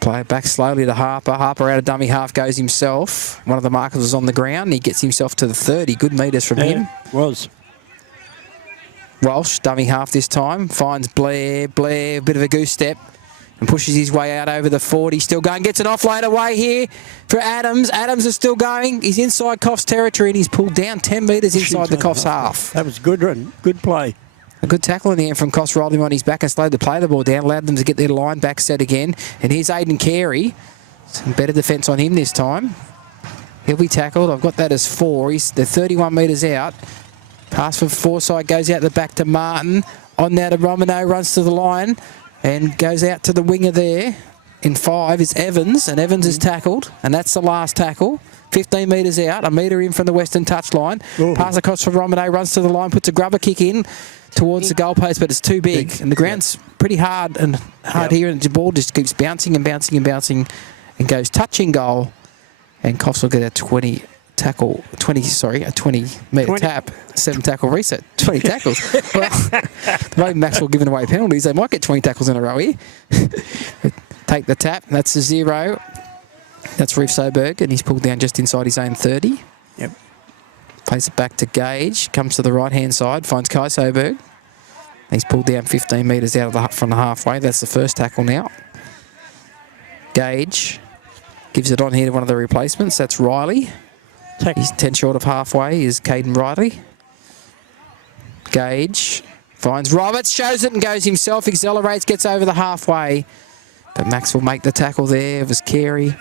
Play it back slowly to Harper. Harper out of dummy half goes himself. One of the markers was on the ground. He gets himself to the 30. Good metres from him. Was. Walsh, dummy half this time. Finds Blair. Blair, a bit of a goose step. And pushes his way out over the 40. Still going. Gets an offload away here for Adams. Adams is still going. He's inside Coffs territory and he's pulled down 10 metres inside the Coffs half. That was good run. Good play. A good tackle in the end from Coffs. Rolled him on his back and slowed the play the ball down. Allowed them to get their line back set again. And here's Aidan Carey. Some better defence on him this time. He'll be tackled. I've got that as 4. They're 31 metres out. Pass for Forsyth goes out the back to Martin. On now to Romano. Runs to the line. And goes out to the winger there. In 5 is Evans, and Evans is tackled, and that's the last tackle. 15 metres out, a metre in from the western touchline. Pass across for Romano, runs to the line, puts a grubber kick in towards the goalpost, but it's too big. And the ground's pretty hard here, and the ball just keeps bouncing and bouncing and bouncing and goes touching goal. And Coffs will get a 20 metre tap, 7 tackle reset, 20 tackles. Well, the way Macksville giving away penalties, they might get 20 tackles in a row here. Take the tap, that's a 0. That's Reef Soberg, and he's pulled down just inside his own 30. Yep. Plays it back to Gage, comes to the right-hand side, finds Kai Soberg. He's pulled down 15 metres out from the halfway. That's the first tackle now. Gage gives it on here to one of the replacements. That's Riley. He's 10 short of halfway is Caden Riley. Gage finds Roberts, shows it and goes himself, accelerates, gets over the halfway. But Max will make the tackle there. It was Carey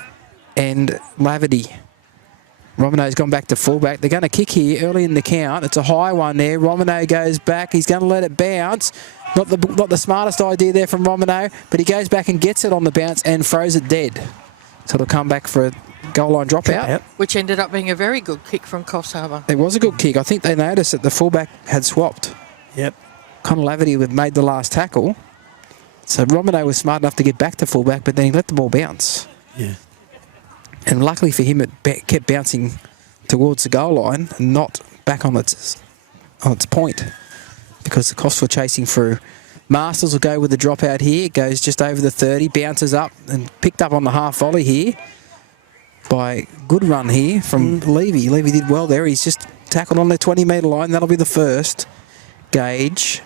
and Laverty. Romano's gone back to fullback. They're going to kick here early in the count. It's a high one there. Romano goes back. He's going to let it bounce. Not the smartest idea there from Romano, but he goes back and gets it on the bounce and throws it dead. So it'll come back for a goal line dropout. Which ended up being a very good kick from Coffs Harbour. It was a good kick. I think they noticed that the fullback had swapped. Yep. Connor Laverty had made the last tackle. So Romano was smart enough to get back to fullback, but then he let the ball bounce. Yeah. And luckily for him, it kept bouncing towards the goal line and not back on its point, because the Coffs were chasing through. Masters will go with the dropout here. It goes just over the 30, bounces up and picked up on the half volley here by good run here from Levy. Levy did well there. He's just tackled on the 20-metre line. That'll be the first. Gage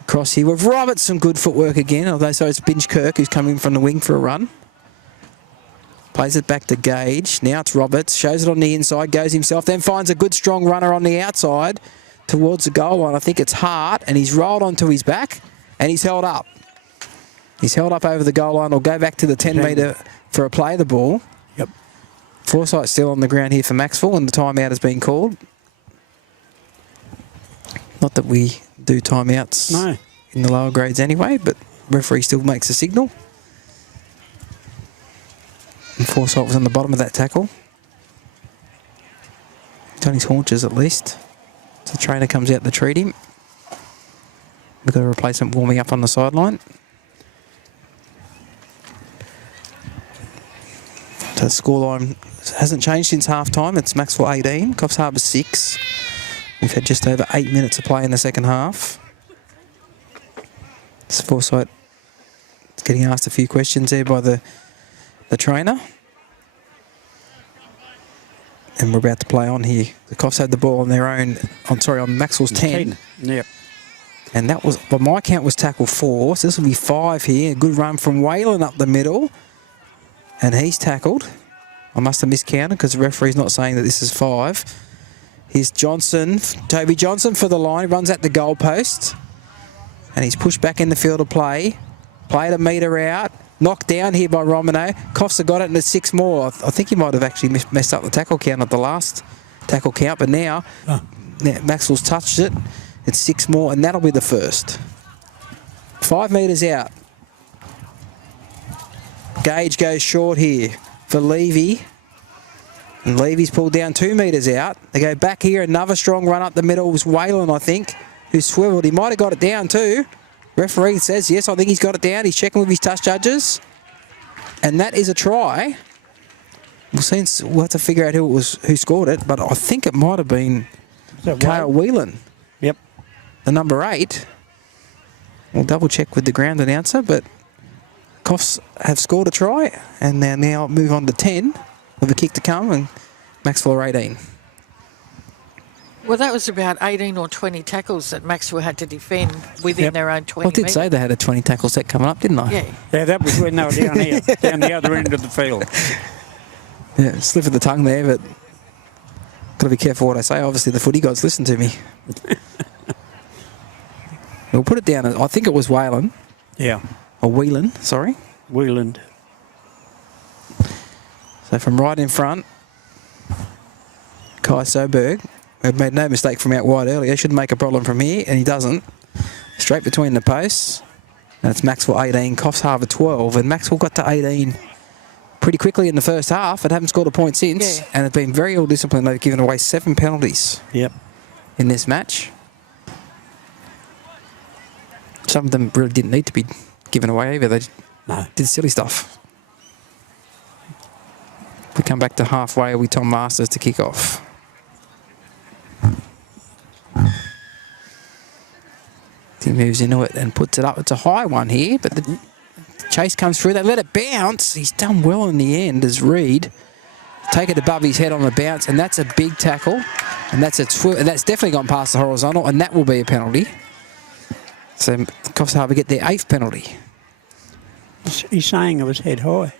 across here with Roberts. Some good footwork again, although so it's Binge Kirk who's coming from the wing for a run. Plays it back to Gage. Now it's Roberts. Shows it on the inside. Goes himself. Then finds a good strong runner on the outside towards the goal line. I think it's Hart. And he's rolled onto his back. And he's held up. He's held up over the goal line. We'll go back to the 10-metre for a play the ball. Yep. Forsyth still on the ground here for Macksville, and the timeout has been called. Not that we do timeouts in the lower grades anyway, but referee still makes a signal. And Forsyth was on the bottom of that tackle. It's on his haunches at least. So the trainer comes out to treat him. We've got a replacement warming up on the sideline. So the scoreline hasn't changed since half-time. It's Macksville 18, Coffs Harbour 6. We've had just over 8 minutes of play in the second half. Forsyth getting asked a few questions there by the trainer. And we're about to play on here. The Coffs had the ball on their own, on Macksville's 10. Yep. And that was, by my count, was tackle 4. So this will be 5 here. A good run from Whalen up the middle. And he's tackled. I must have miscounted because the referee's not saying that this is 5. Here's Johnson, Toby Johnson for the line. He runs at the goalpost. And he's pushed back in the field of play. Played a metre out. Knocked down here by Romano. Coffs have got it and it's 6 more. I think he might have actually messed up the tackle count at the last tackle count. But now Macksville's touched it. It's 6 more and that'll be the first. 5 metres out. Gage goes short here for Levy. And Levy's pulled down 2 metres out. They go back here. Another strong run up the middle was Whalen, I think, who swiveled. He might have got it down too. Referee says, yes, I think he's got it down. He's checking with his touch judges. And that is a try. We'll have to figure out who scored it, but I think it might have been Kyle Whelan. Yep. The number 8. We'll double check with the ground announcer, but Coffs have scored a try and they now move on to 10 with a kick to come and Macksville are 18. Well, that was about 18 or 20 tackles that Macksville had to defend within their own 20 I did metres. say they had a 20 tackle set coming up, didn't I? Yeah. Yeah, that was when they were down here, down the other end of the field. Yeah, slip of the tongue there, but got to be careful what I say. Obviously, the footy gods listen to me. We'll put it down. I think it was Whalen. Yeah. Or Whelan, sorry. Whelan. So from right in front, Kai Soberg. We've made no mistake from out wide earlier. He shouldn't make a problem from here, and he doesn't. Straight between the posts. And it's Macksville 18, Coffs Harbour 12. And Macksville got to 18 pretty quickly in the first half. It haven't scored a point since. And it's been very ill-disciplined. They've given away 7 penalties in this match. Some of them really didn't need to be given away either. They did silly stuff. We come back to halfway with Tom Masters to kick off. He moves into it and puts it up. It's a high one here, but the chase comes through. They let it bounce. He's done well in the end as Reed. Take it above his head on the bounce, and that's a big tackle. And that's that's definitely gone past the horizontal, and that will be a penalty. So Coffs Harbour get their 8th penalty. He's saying it was head high.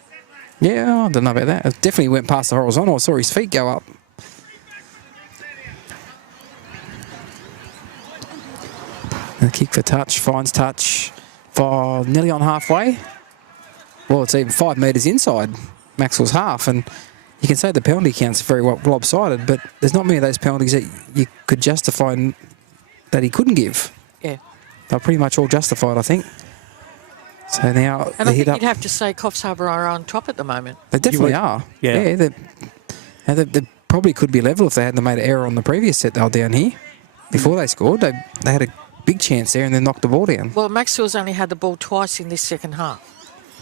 Yeah, I don't know about that. It definitely went past the horizontal. I saw his feet go up. And a kick for touch, finds touch for nearly on halfway. Well, it's even 5 metres inside Macksville's half, and you can say the penalty count's very lopsided, but there's not many of those penalties that you could justify that he couldn't give. Yeah. They're pretty much all justified, I think. So now and I think you'd have to say Coffs Harbour are on top at the moment. They definitely are. Yeah. They probably could be level if they hadn't made an error on the previous set they were down here. Before they scored, they had a big chance there and then knocked the ball down. Well, Macksville's only had the ball twice in this second half.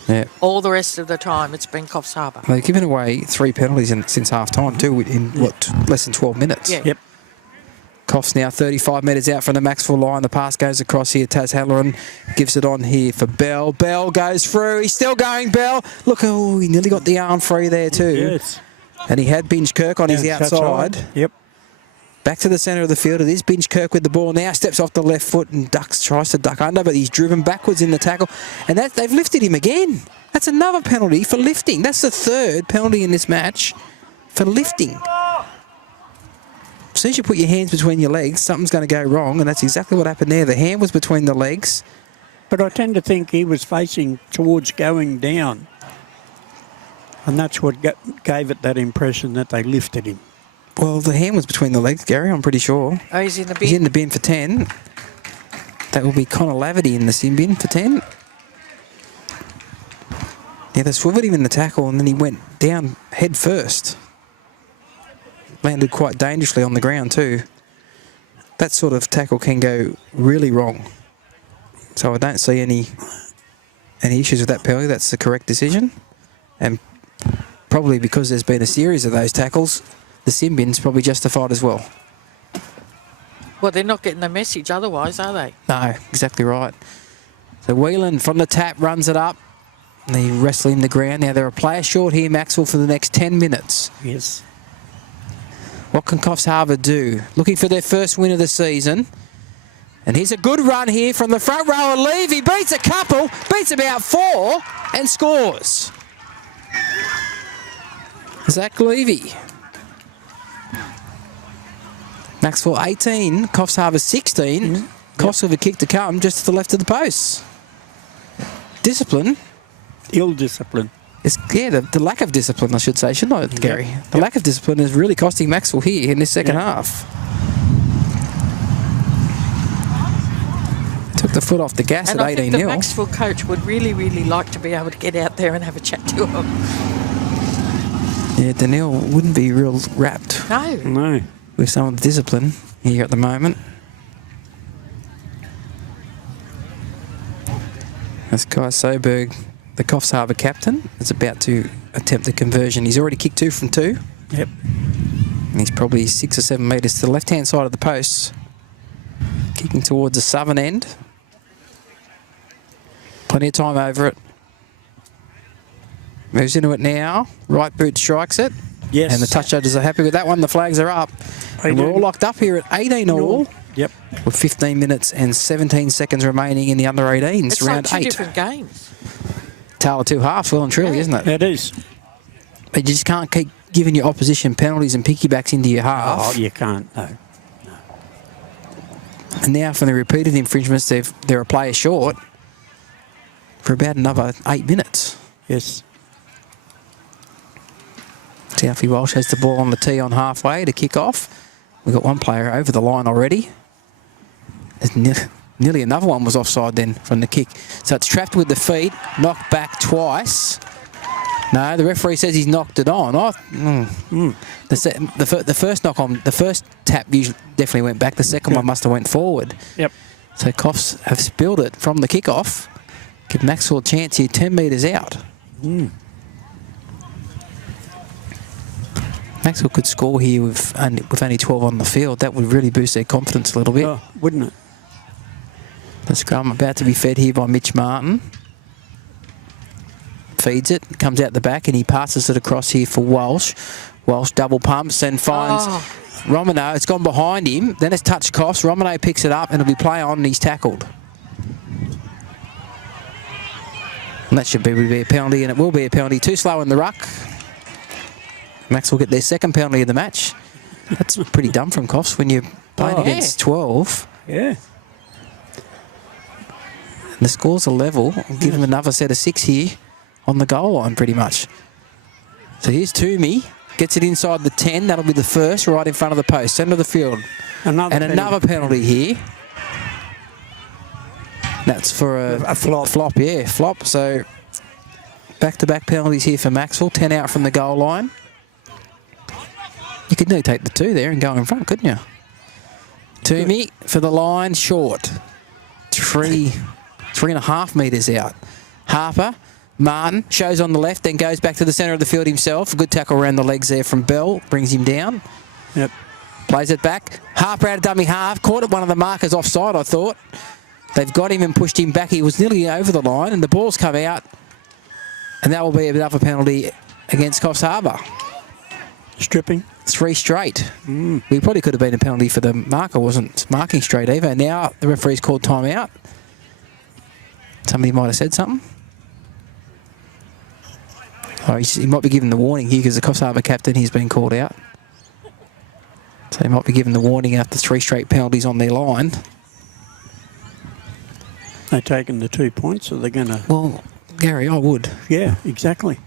Yeah. All the rest of the time, it's been Coffs Harbour. They've given away 3 penalties since half-time too, in less than 12 minutes. Yeah. Yep. Coffs now 35 metres out from the Macksville line. The pass goes across here. Taz Halloran gives it on here for Bell. Bell goes through. He's still going, Bell. Look, he nearly got the arm free there too. Yes. And he had Binge Kirk on his outside. Right. Yep. Back to the centre of the field. It is Binge Kirk with the ball now. Steps off the left foot and tries to duck under, but he's driven backwards in the tackle. And they've lifted him again. That's another penalty for lifting. That's the 3rd penalty in this match for lifting. As soon as you put your hands between your legs, something's going to go wrong, and that's exactly what happened there. The hand was between the legs. But I tend to think he was facing towards going down. And that's what gave it that impression that they lifted him. Well, the hand was between the legs, Gary, I'm pretty sure. Oh, he's in the bin? He's in the bin for 10. That will be Connor Laverty in the sin bin for 10. Yeah, they swiveled him in the tackle, and then he went down head first. Landed quite dangerously on the ground too. That sort of tackle can go really wrong. So I don't see any issues with that penalty. That's the correct decision. And probably because there's been a series of those tackles, the sin bin's probably justified as well. Well, they're not getting the message otherwise, are they? No, exactly right. So Whelan from the tap runs it up. And they wrestle in the ground. Now they're a player short here, Macksville, for the next 10 minutes. Yes. What can Coffs Harbour do? Looking for their first win of the season. And here's a good run here from the front row of Levy. Beats a couple, beats about 4 and scores. Zach Levy. Macksville 18, Coffs Harbour 16. Coffs with a kick to come just to the left of the post. Discipline. Ill discipline. The lack of discipline, I should say, shouldn't I, Gary? The lack of discipline is really costing Macksville here in this second half. Took the foot off the gas and at 18-0. I think the Macksville coach would really, really like to be able to get out there and have a chat to him. Yeah, Danielle wouldn't be real wrapped. No. With some of the discipline here at the moment. That's Kai Soberg, the Coffs Harbour captain, is about to attempt the conversion. He's already kicked 2 from 2. Yep. And he's probably 6 or 7 metres to the left-hand side of the post. Kicking towards the southern end. Plenty of time over it. Moves into it now. Right boot strikes it. Yes. And the touch judges are happy with that one. The flags are up. And we're all locked up here at 18 all. Yep. With 15 minutes and 17 seconds remaining in the under 18s, it's round like 8. different games. Tale of 2 halves, well and truly, isn't it? It is. But you just can't keep giving your opposition penalties and piggybacks into your half. Oh, you can't, no. And now from the repeated infringements, they're a player short for about another 8 minutes. Yes. Alfie Walsh has the ball on the tee on halfway to kick off. We've got one player over the line already. There's nearly another one was offside then from the kick. So it's trapped with the feet, knocked back twice. No, the referee says he's knocked it on. The first knock on, the first tap usually definitely went back. The second one must have went forward. Yep. So Coffs have spilled it from the kick-off. Give Macksville a chance here, 10 metres out. Macksville could score here with only 12 on the field. That would really boost their confidence a little bit. Oh, wouldn't it? The scrum about to be fed here by Mitch Martin. Feeds it, comes out the back, and he passes it across here for Walsh. Walsh double pumps and finds Romano. It's gone behind him. Then it's touched Coffs. Romano picks it up, and it'll be play on, and he's tackled. And that should be a penalty, and it will be a penalty. Too slow in the ruck. Max will get their second penalty of the match. That's pretty dumb from Coffs when you're playing against 12. Yeah. And the scores are level. I'll give them another set of 6 here on the goal line pretty much. So here's Toomey. Gets it inside the 10. That'll be the first right in front of the post. Centre of the field. Another penalty here. That's for a flop. Flop. So back-to-back penalties here for Macksville. 10 out from the goal line. You could nearly take the 2 there and go in front, couldn't you? Toomey for the line, short. 3.5 metres out. Harper, Martin, shows on the left, then goes back to the centre of the field himself. A good tackle around the legs there from Bell, brings him down. Yep. Plays it back. Harper out of dummy half, caught at one of the markers offside, I thought. They've got him and pushed him back. He was nearly over the line, and the ball's come out. And that will be another penalty against Coffs Harbour. Stripping. 3 straight. We probably could have been a penalty for the marker, wasn't marking straight either. Now the referee's called time out. Somebody might have said something. Oh, he might be given the warning here because the Coffs Harbour captain, he's been called out. So he might be given the warning after 3 straight penalties on their line. They're taking the 2 points, so they're going to... Well, Gary, I would. Yeah, exactly.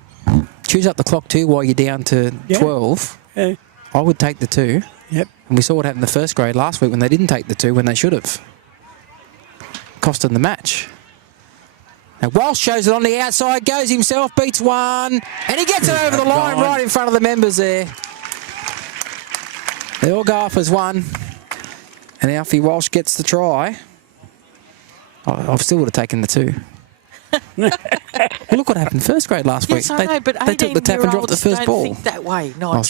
Choose up the clock too while you're down to 12. Yeah. I would take the 2. Yep. And we saw what happened in the first grade last week when they didn't take the 2 when they should have. Cost them the match. Now Walsh shows it on the outside, goes himself, beats one, and he gets it over the line right in front of the members there. They all go off as one, and Alfie Walsh gets the try. I still would have taken the 2. Well, look what happened first grade last week. Yes, I know, but they took the tap and dropped the first ball. Don't think that way, Nigel. I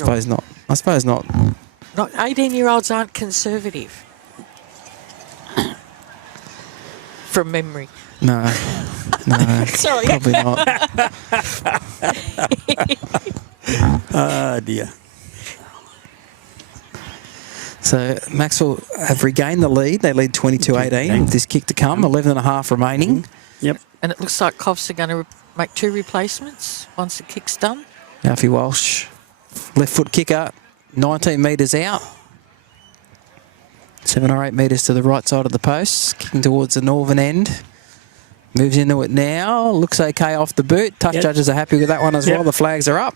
suppose not. 18-year-olds aren't conservative. from memory. No. Sorry. Probably not. Oh, dear. So Macksville have regained the lead. They lead 22-18 with this kick to come, 11 and a half remaining. Yep. And it looks like Coffs are going to make 2 replacements once the kick's done. Alfie Walsh, left foot kicker, 19 metres out. 7 or 8 metres to the right side of the post, kicking towards the northern end. Moves into it now. Looks okay off the boot. Touch judges are happy with that one as well. The flags are up.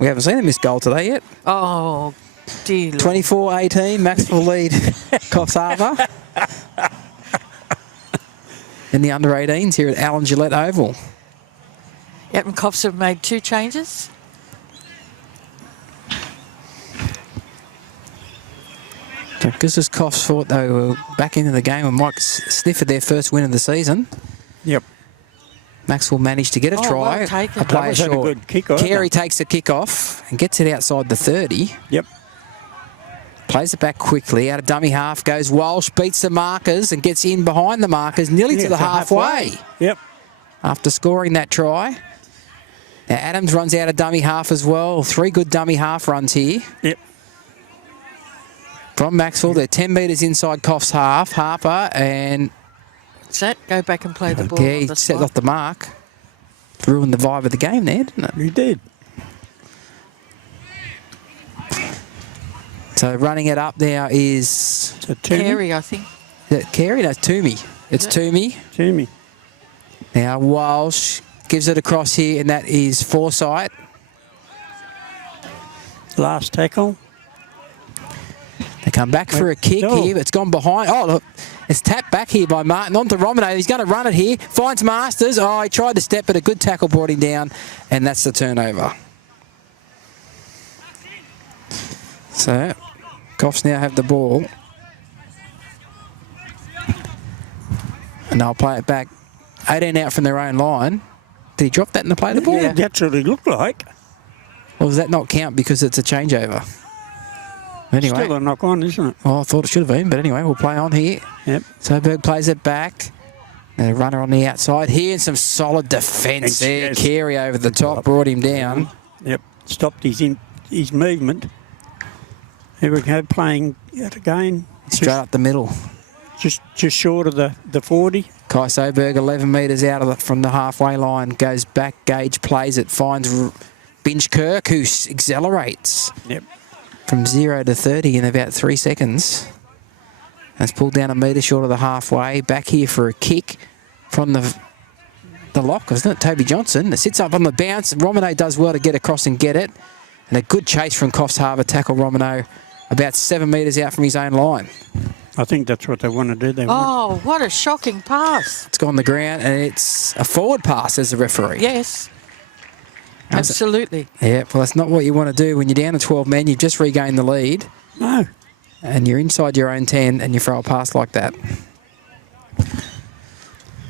We haven't seen a missed goal today yet. Oh, dear Lord. 24-18, Macksville lead Coffs Harbour. In the under-18s here at Allen Gillette Oval. Yep, and Coffs have made 2 changes. Because as Coffs thought they were back into the game and might sniff at their first win of the season. Yep. Macksville managed to get a try. Well taken. A player That was a short. good kick, wasn't Carey it? takes the kick off and gets it outside the 30. Yep. Plays it back quickly. Out of dummy half goes Walsh, beats the markers and gets in behind the markers, nearly to the halfway. Yep. After scoring that try. Now Adams runs out of dummy half as well. 3 good dummy half runs here. Yep. From Macksville, they're 10 metres inside Coffs half. Harper and Set, go back and play the ball. he on the set spot. off the mark. Ruined the vibe of the game there, didn't it? You did. So running it up now is So Carey, I think. is it Carey? No, it's Toomey. It's Toomey. Jimmy. Now Walsh gives it across here, and that is Forsyth. Last tackle. They come back for a kick Oh. here. It's gone behind. Oh, look. It's tapped back here by Martin. On to Romano. He's going to run it here. Finds Masters. Oh, he tried to step, but a good tackle brought him down. And that's the turnover. So, Coffs now have the ball. And they'll play it back. 18 out from their own line. Did he drop that in the play of the ball? Yeah, that's what it looked like. Or does that not count because it's a changeover? Anyway. Still a knock on, isn't it? Oh, I thought it should have been, but anyway, we'll play on here. Yep. So Berg plays it back. And a runner on the outside here, and some solid defence there. Yes. Carey over the top, brought him down. Yep. Stopped his movement. Here we go, playing it again. Straight up the middle. Just short of the 40. Kai Soberg, 11 metres out from the halfway line, goes back, Gage plays it, finds Binge Kirk, who accelerates Yep. from 0 to 30 in about 3 seconds. That's pulled down a metre short of the halfway. Back here for a kick from the lock, isn't it? Toby Johnson. It sits up on the bounce. Romano does well to get across and get it. And a good chase from Coffs Harbour. Tackle Romano about 7 metres out from his own line. I think that's what they want to do. They want Oh, what a shocking pass. It's gone the ground, and it's a forward pass as a referee. Yes. Absolutely. Yeah, well, that's not what you want to do when you're down to 12 men. You've just regained the lead, no. and you're inside your own 10, and you throw a pass like that.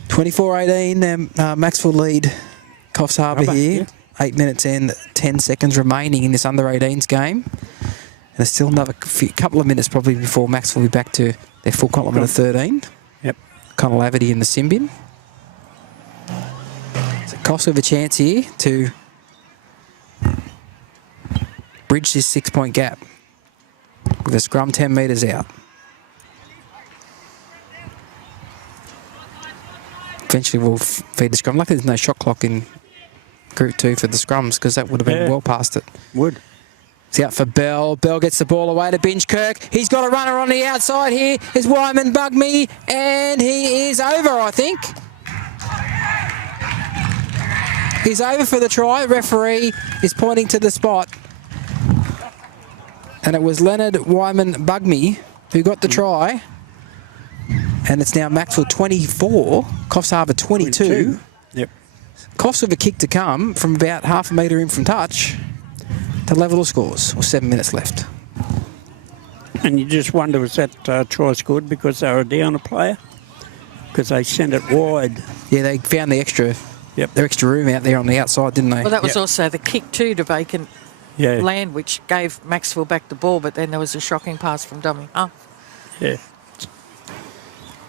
24-18, Macksville lead Coffs Harbour here. Yeah. 8 minutes in, 10 seconds remaining in this under-18s game. And there's still another couple of minutes probably before Macksville will be back to their full complement of 13. Yep. Connell Laverty in the Symbian. So Coffs have a chance here to bridge this 6-point gap with a scrum 10 metres out. Eventually we'll feed the scrum. Luckily there's no shot clock in Group 2 for the scrums because that would have been well past it. Would. It's out for Bell. Bell gets the ball away to Binge Kirk. He's got a runner on the outside here. Is Wyman Bugme, and he is over, I think. He's over for the try. Referee is pointing to the spot. And it was Leonard Wyman Bugme who got the try. And it's now Macksville 24, Coffs Harbour 22. Yep. Coffs with a kick to come from about half a metre in from touch to level the scores, or 7 minutes left. And you just wonder, was that try scored because they were down a player? Because they sent it wide. Yeah, they found the extra, Yep. their extra room out there on the outside, didn't they? Well, that was also the kick too to vacant Yeah. land, which gave Macksville back the ball, but then there was a shocking pass from dummy. Oh, Yeah.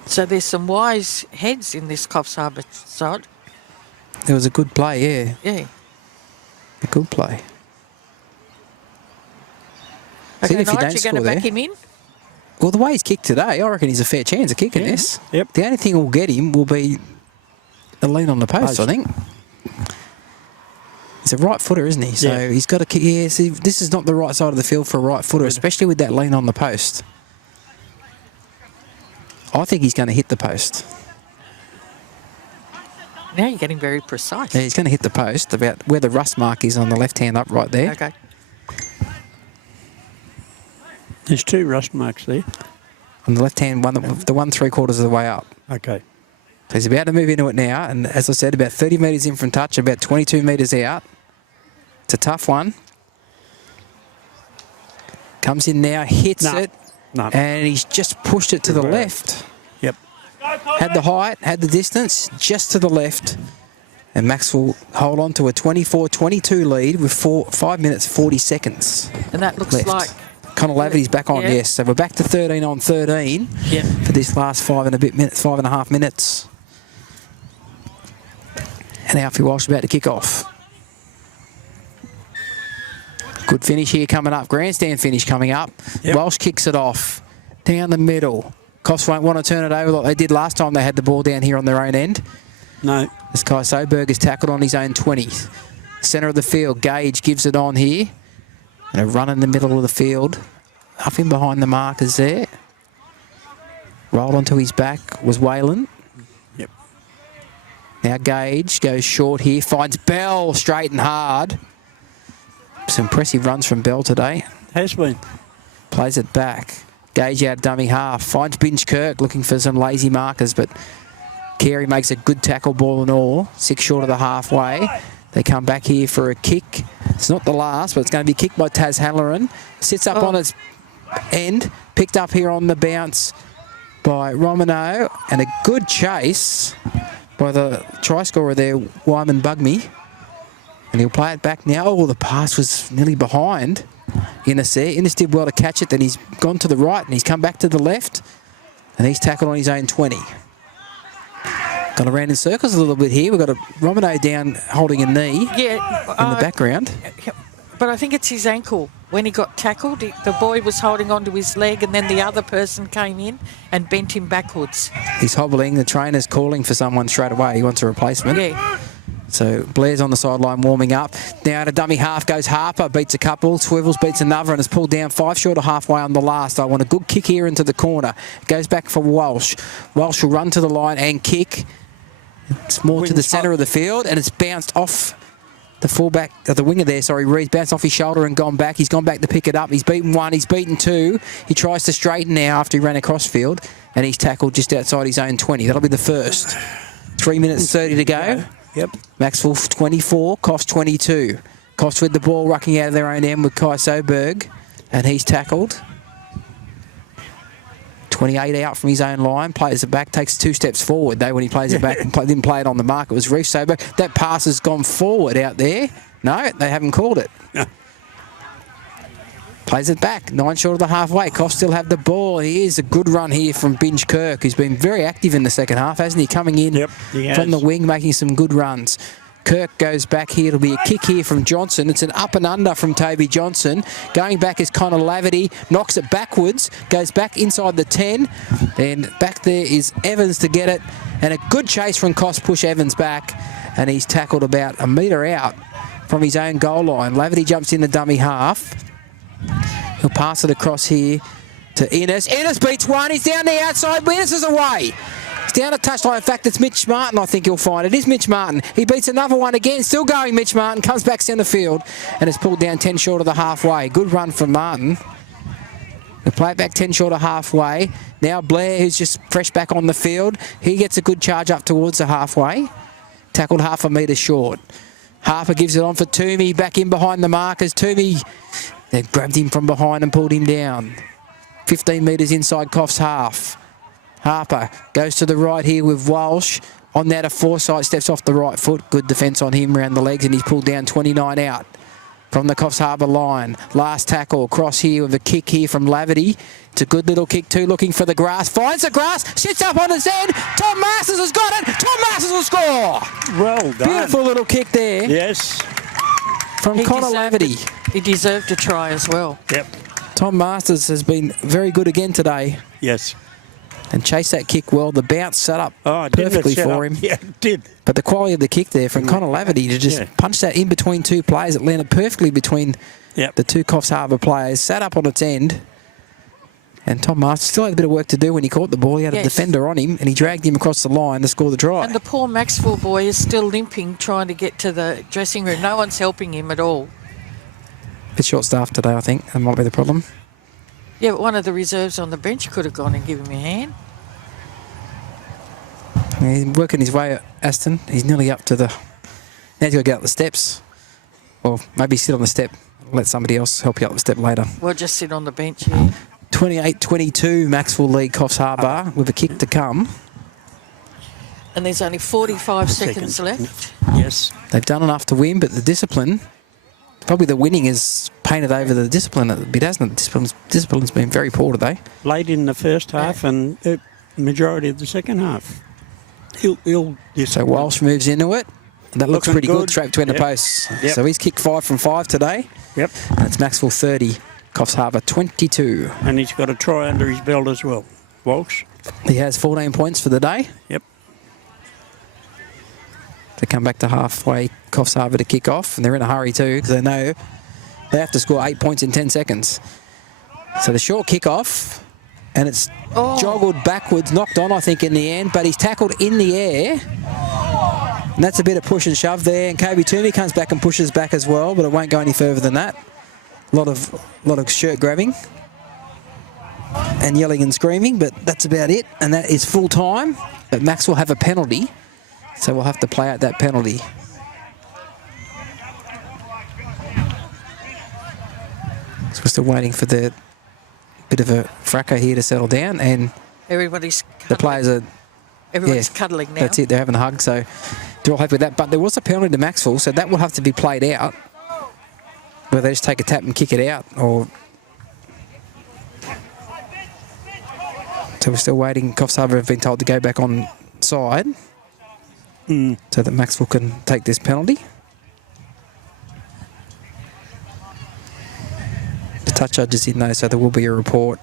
So there's some wise heads in this Coffs Harbour side. It was a good play, yeah. Yeah. A good play. Okay, if you Nige, don't you're score going to there. back him in? Well, the way he's kicked today, I reckon he's a fair chance of kicking this. Yep. The only thing will get him will be a lean on the post, I think. He's a right footer, isn't he? So he's got to kick. Yeah, see, this is not the right side of the field for a right footer, especially with that lean on the post. I think he's going to hit the post. Now you're getting very precise. Yeah, he's going to hit the post about where the rust mark is on the left hand up right there. Okay. There's 2 rust marks there. On the left hand, the one 3/4 of the way up. Okay. So he's about to move into it now, and as I said, about 30 metres in from touch, about 22 metres out. It's a tough one. Comes in now, hits it, and he's just pushed it to the left. Yep. Had the height, had the distance, just to the left. And Macksville hold on to a 24-22 lead with 5 minutes 40 seconds. And that looks left. like... Connell Laverty's back on, yes. So we're back to 13 on 13 for this last 5.5 minutes. And Alfie Walsh about to kick off. Good finish here coming up. Grandstand finish coming up. Yep. Walsh kicks it off. Down the middle. Coffs won't want to turn it over like they did last time they had the ball down here on their own end. No. As Kai Soberg is tackled on his own 20. Centre of the field. Gage gives it on here. And a run in the middle of the field. Up in behind the markers there. Rolled onto his back was Whalen. Yep. Now Gage goes short here. Finds Bell straight and hard. Some impressive runs from Bell today. Has been. Plays it back. Gage out dummy half. Finds Binge Kirk looking for some lazy markers, but Carey makes a good tackle, ball and all. 6 short of the halfway. They come back here for a kick. It's not the last, but it's going to be kicked by Taz Halloran. Sits up on its end. Picked up here on the bounce by Romano. And a good chase by the try scorer there, Wyman Bugme. And he'll play it back now. Oh, the pass was nearly behind Innes there. Innes did well to catch it. Then he's gone to the right and he's come back to the left. And he's tackled on his own 20. Got around in circles a little bit here. We've got a Romano down holding a knee in the background. But I think it's his ankle. When he got tackled, the boy was holding onto his leg and then the other person came in and bent him backwards. He's hobbling. The trainer's calling for someone straight away. He wants a replacement. Yeah. So Blair's on the sideline warming up. Now at a dummy half goes Harper, beats a couple. Swivels beats another and is pulled down 5 short of halfway on the last. I want a good kick here into the corner. Goes back for Walsh. Walsh will run to the line and kick. It's more to the centre of the field and it's bounced off the fullback, the winger there, sorry, Reed's bounced off his shoulder and gone back. He's gone back to pick it up. He's beaten 1, he's beaten 2. He tries to straighten now after he ran across field and he's tackled just outside his own 20. That'll be the first. 3 minutes 30 to go. Yep. Macksville 24, Coffs 22. Coffs with the ball rucking out of their own end with Kai Soberg and he's tackled. 28 out from his own line, plays it back, takes 2 steps forward though when he plays it back and didn't play it on the mark. It was Reef Soberg. That pass has gone forward out there. No, they haven't called it. Plays it back, 9 short of the halfway. Coffs still have the ball. Here's a good run here from Binge Kirk, who's been very active in the second half, hasn't he? Coming in from the wing, making some good runs. Kirk goes back here. It'll be a kick here from Johnson. It's an up and under from Toby Johnson. Going back is Connor Laverty. Knocks it backwards. Goes back inside the 10. And back there is Evans to get it. And a good chase from Coffs, push Evans back. And he's tackled about a metre out from his own goal line. Laverty jumps in the dummy half. He'll pass it across here to Innes. Innes beats 1. He's down the outside. Innes is away. He's down a touchline. In fact, it's Mitch Martin, I think you'll find. It is Mitch Martin. He beats another one again. Still going, Mitch Martin. Comes back centre field and is pulled down 10 short of the halfway. Good run from Martin. We'll play it back 10 short of halfway. Now Blair, who's just fresh back on the field. He gets a good charge up towards the halfway. Tackled half a metre short. Harper gives it on for Toomey. Back in behind the markers. Toomey, they grabbed him from behind and pulled him down. 15 metres inside Coffs half. Harper goes to the right here with Walsh. On that, a Forsyth steps off the right foot. Good defence on him around the legs and he's pulled down 29 out. from the Coffs Harbour line. Last tackle across here with a kick here from Laverty. It's a good little kick too, looking for the grass. Finds the grass, sits up on his end. Tom Masters has got it. Tom Masters will score. Well done. Beautiful little kick there. Yes. From Connor Laverty. He deserved a try as well. Yep. Tom Masters has been very good again today. Yes. And chased that kick well. The bounce set up perfectly for him. Yeah, it did. But the quality of the kick there from Connor Laverty to just punch that in between two players. It landed perfectly between the two Coffs Harbour players. Sat up on its end. And Tom Masters still had a bit of work to do when he caught the ball. He had a defender on him and he dragged him across the line to score the try. And the poor Macksville boy is still limping trying to get to the dressing room. No one's helping him at all. Bit short-staffed today, I think. That might be the problem. Yeah, but one of the reserves on the bench could have gone and given him a hand. He's working his way, Aston. He's nearly up to the... Now he's got to get up the steps. Or maybe sit on the step. Let somebody else help you up the step later. Well, just sit on the bench here. 28-22, Macksville lead Coffs Harbour with a kick to come. And there's only 45 seconds left. Yes. They've done enough to win, but the discipline... Probably the winning is painted over the discipline a bit, hasn't it? The discipline's been very poor today. Late in the first half and the majority of the second half. So Walsh moves into it. That looks pretty good, straight between the posts. Yep. So he's kicked 5 from 5 today. Yep. And it's Macksville 30, Coffs Harbour 22. And he's got a try under his belt as well, Walsh. He has 14 points for the day. Yep. They come back to halfway, Coffs Harbour to kick off, and they're in a hurry too because they know they have to score 8 points in 10 seconds. So the short kick off, and it's joggled backwards, knocked on I think in the end, but he's tackled in the air. And that's a bit of push and shove there, and Kobe Toomey comes back and pushes back as well, but it won't go any further than that. A lot of shirt grabbing and yelling and screaming, but that's about it, and that is full time. But Max will have a penalty. So we'll have to play out that penalty. So we're still waiting for the bit of a fracas here to settle down, and everybody's the players are cuddling now. That's it. They're having a hug. So they're all happy with that. But there was a penalty to Macksville, so that will have to be played out. Whether they just take a tap and kick it out, or so we're still waiting. Coffs Harbour have been told to go back on side. So that Macksville can take this penalty. The touch judge is in though, so there will be a report.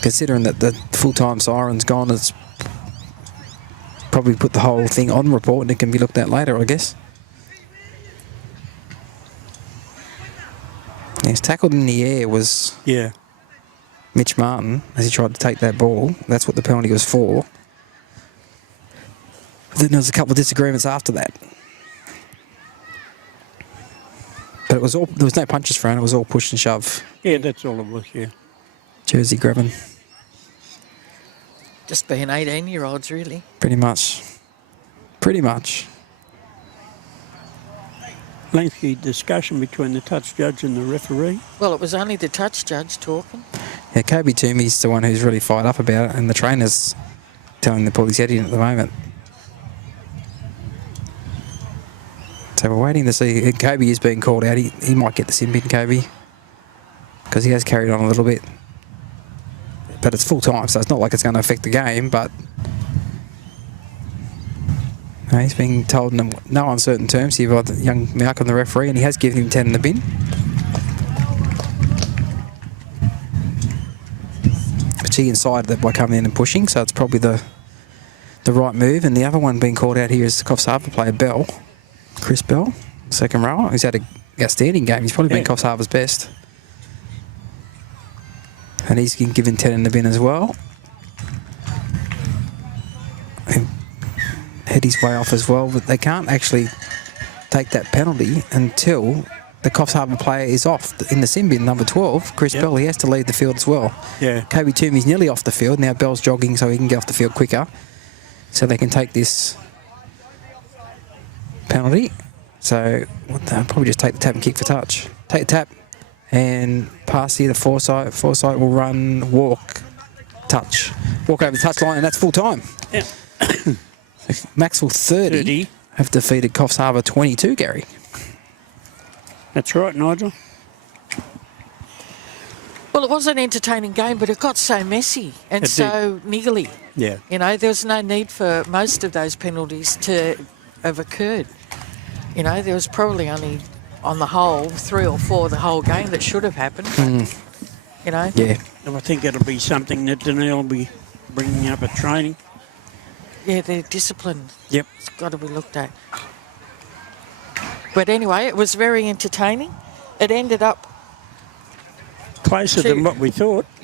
Considering that the full-time siren's gone, it's probably put the whole thing on report and it can be looked at later, I guess. He's tackled in the air was Mitch Martin as he tried to take that ball. That's what the penalty was for. Then there was a couple of disagreements after that. But it was all, there was no punches thrown, it was all push and shove. Yeah, that's all it was, Jersey grabbing. Just being 18-year-olds, really. Pretty much. Pretty much. Lengthy discussion between the touch judge and the referee. Well, it was only the touch judge talking. Yeah, Kobe Toomey's the one who's really fired up about it, and the trainer's telling the pull his head in at the moment. So we're waiting to see. Kobe is being called out. He might get the sin bin, Kobe, because he has carried on a little bit. But it's full time, so it's not like it's going to affect the game. But no, he's being told in no uncertain terms here by the young Malcolm, the referee, and he has given him 10 in the bin. But he inside that by coming in and pushing, so it's probably the right move. And the other one being called out here is the Coffs Harbour player Bell. Chris Bell, second rower. He's had an outstanding game. He's probably been Coffs Harbour's best. And he's been given 10 in the bin as well. And head his way off as well, but they can't actually take that penalty until the Coffs Harbour player is off in the sin bin, number 12, Chris Bell. He has to leave the field as well. Yeah. Kobe Toomey's nearly off the field. Now Bell's jogging so he can get off the field quicker. So they can take this penalty. So they'll probably just take the tap and kick for touch. Take the tap and pass here to Forsyth. Forsyth will run, walk, touch. Walk over the touch line, and that's full time. Yeah. Macksville 30 have defeated Coffs Harbour 22, Gary. That's right, Nigel. Well, it was an entertaining game, but it got so messy and so niggly. Yeah. You know, there was no need for most of those penalties to have occurred. You know, there was probably only, on the whole, 3 or 4 the whole game that should have happened. But, you know. Yeah. And I think it'll be something that Danielle will be bringing up at training. Yeah, their discipline. Yep. It's got to be looked at. But anyway, it was very entertaining. It ended up Closer than what we thought.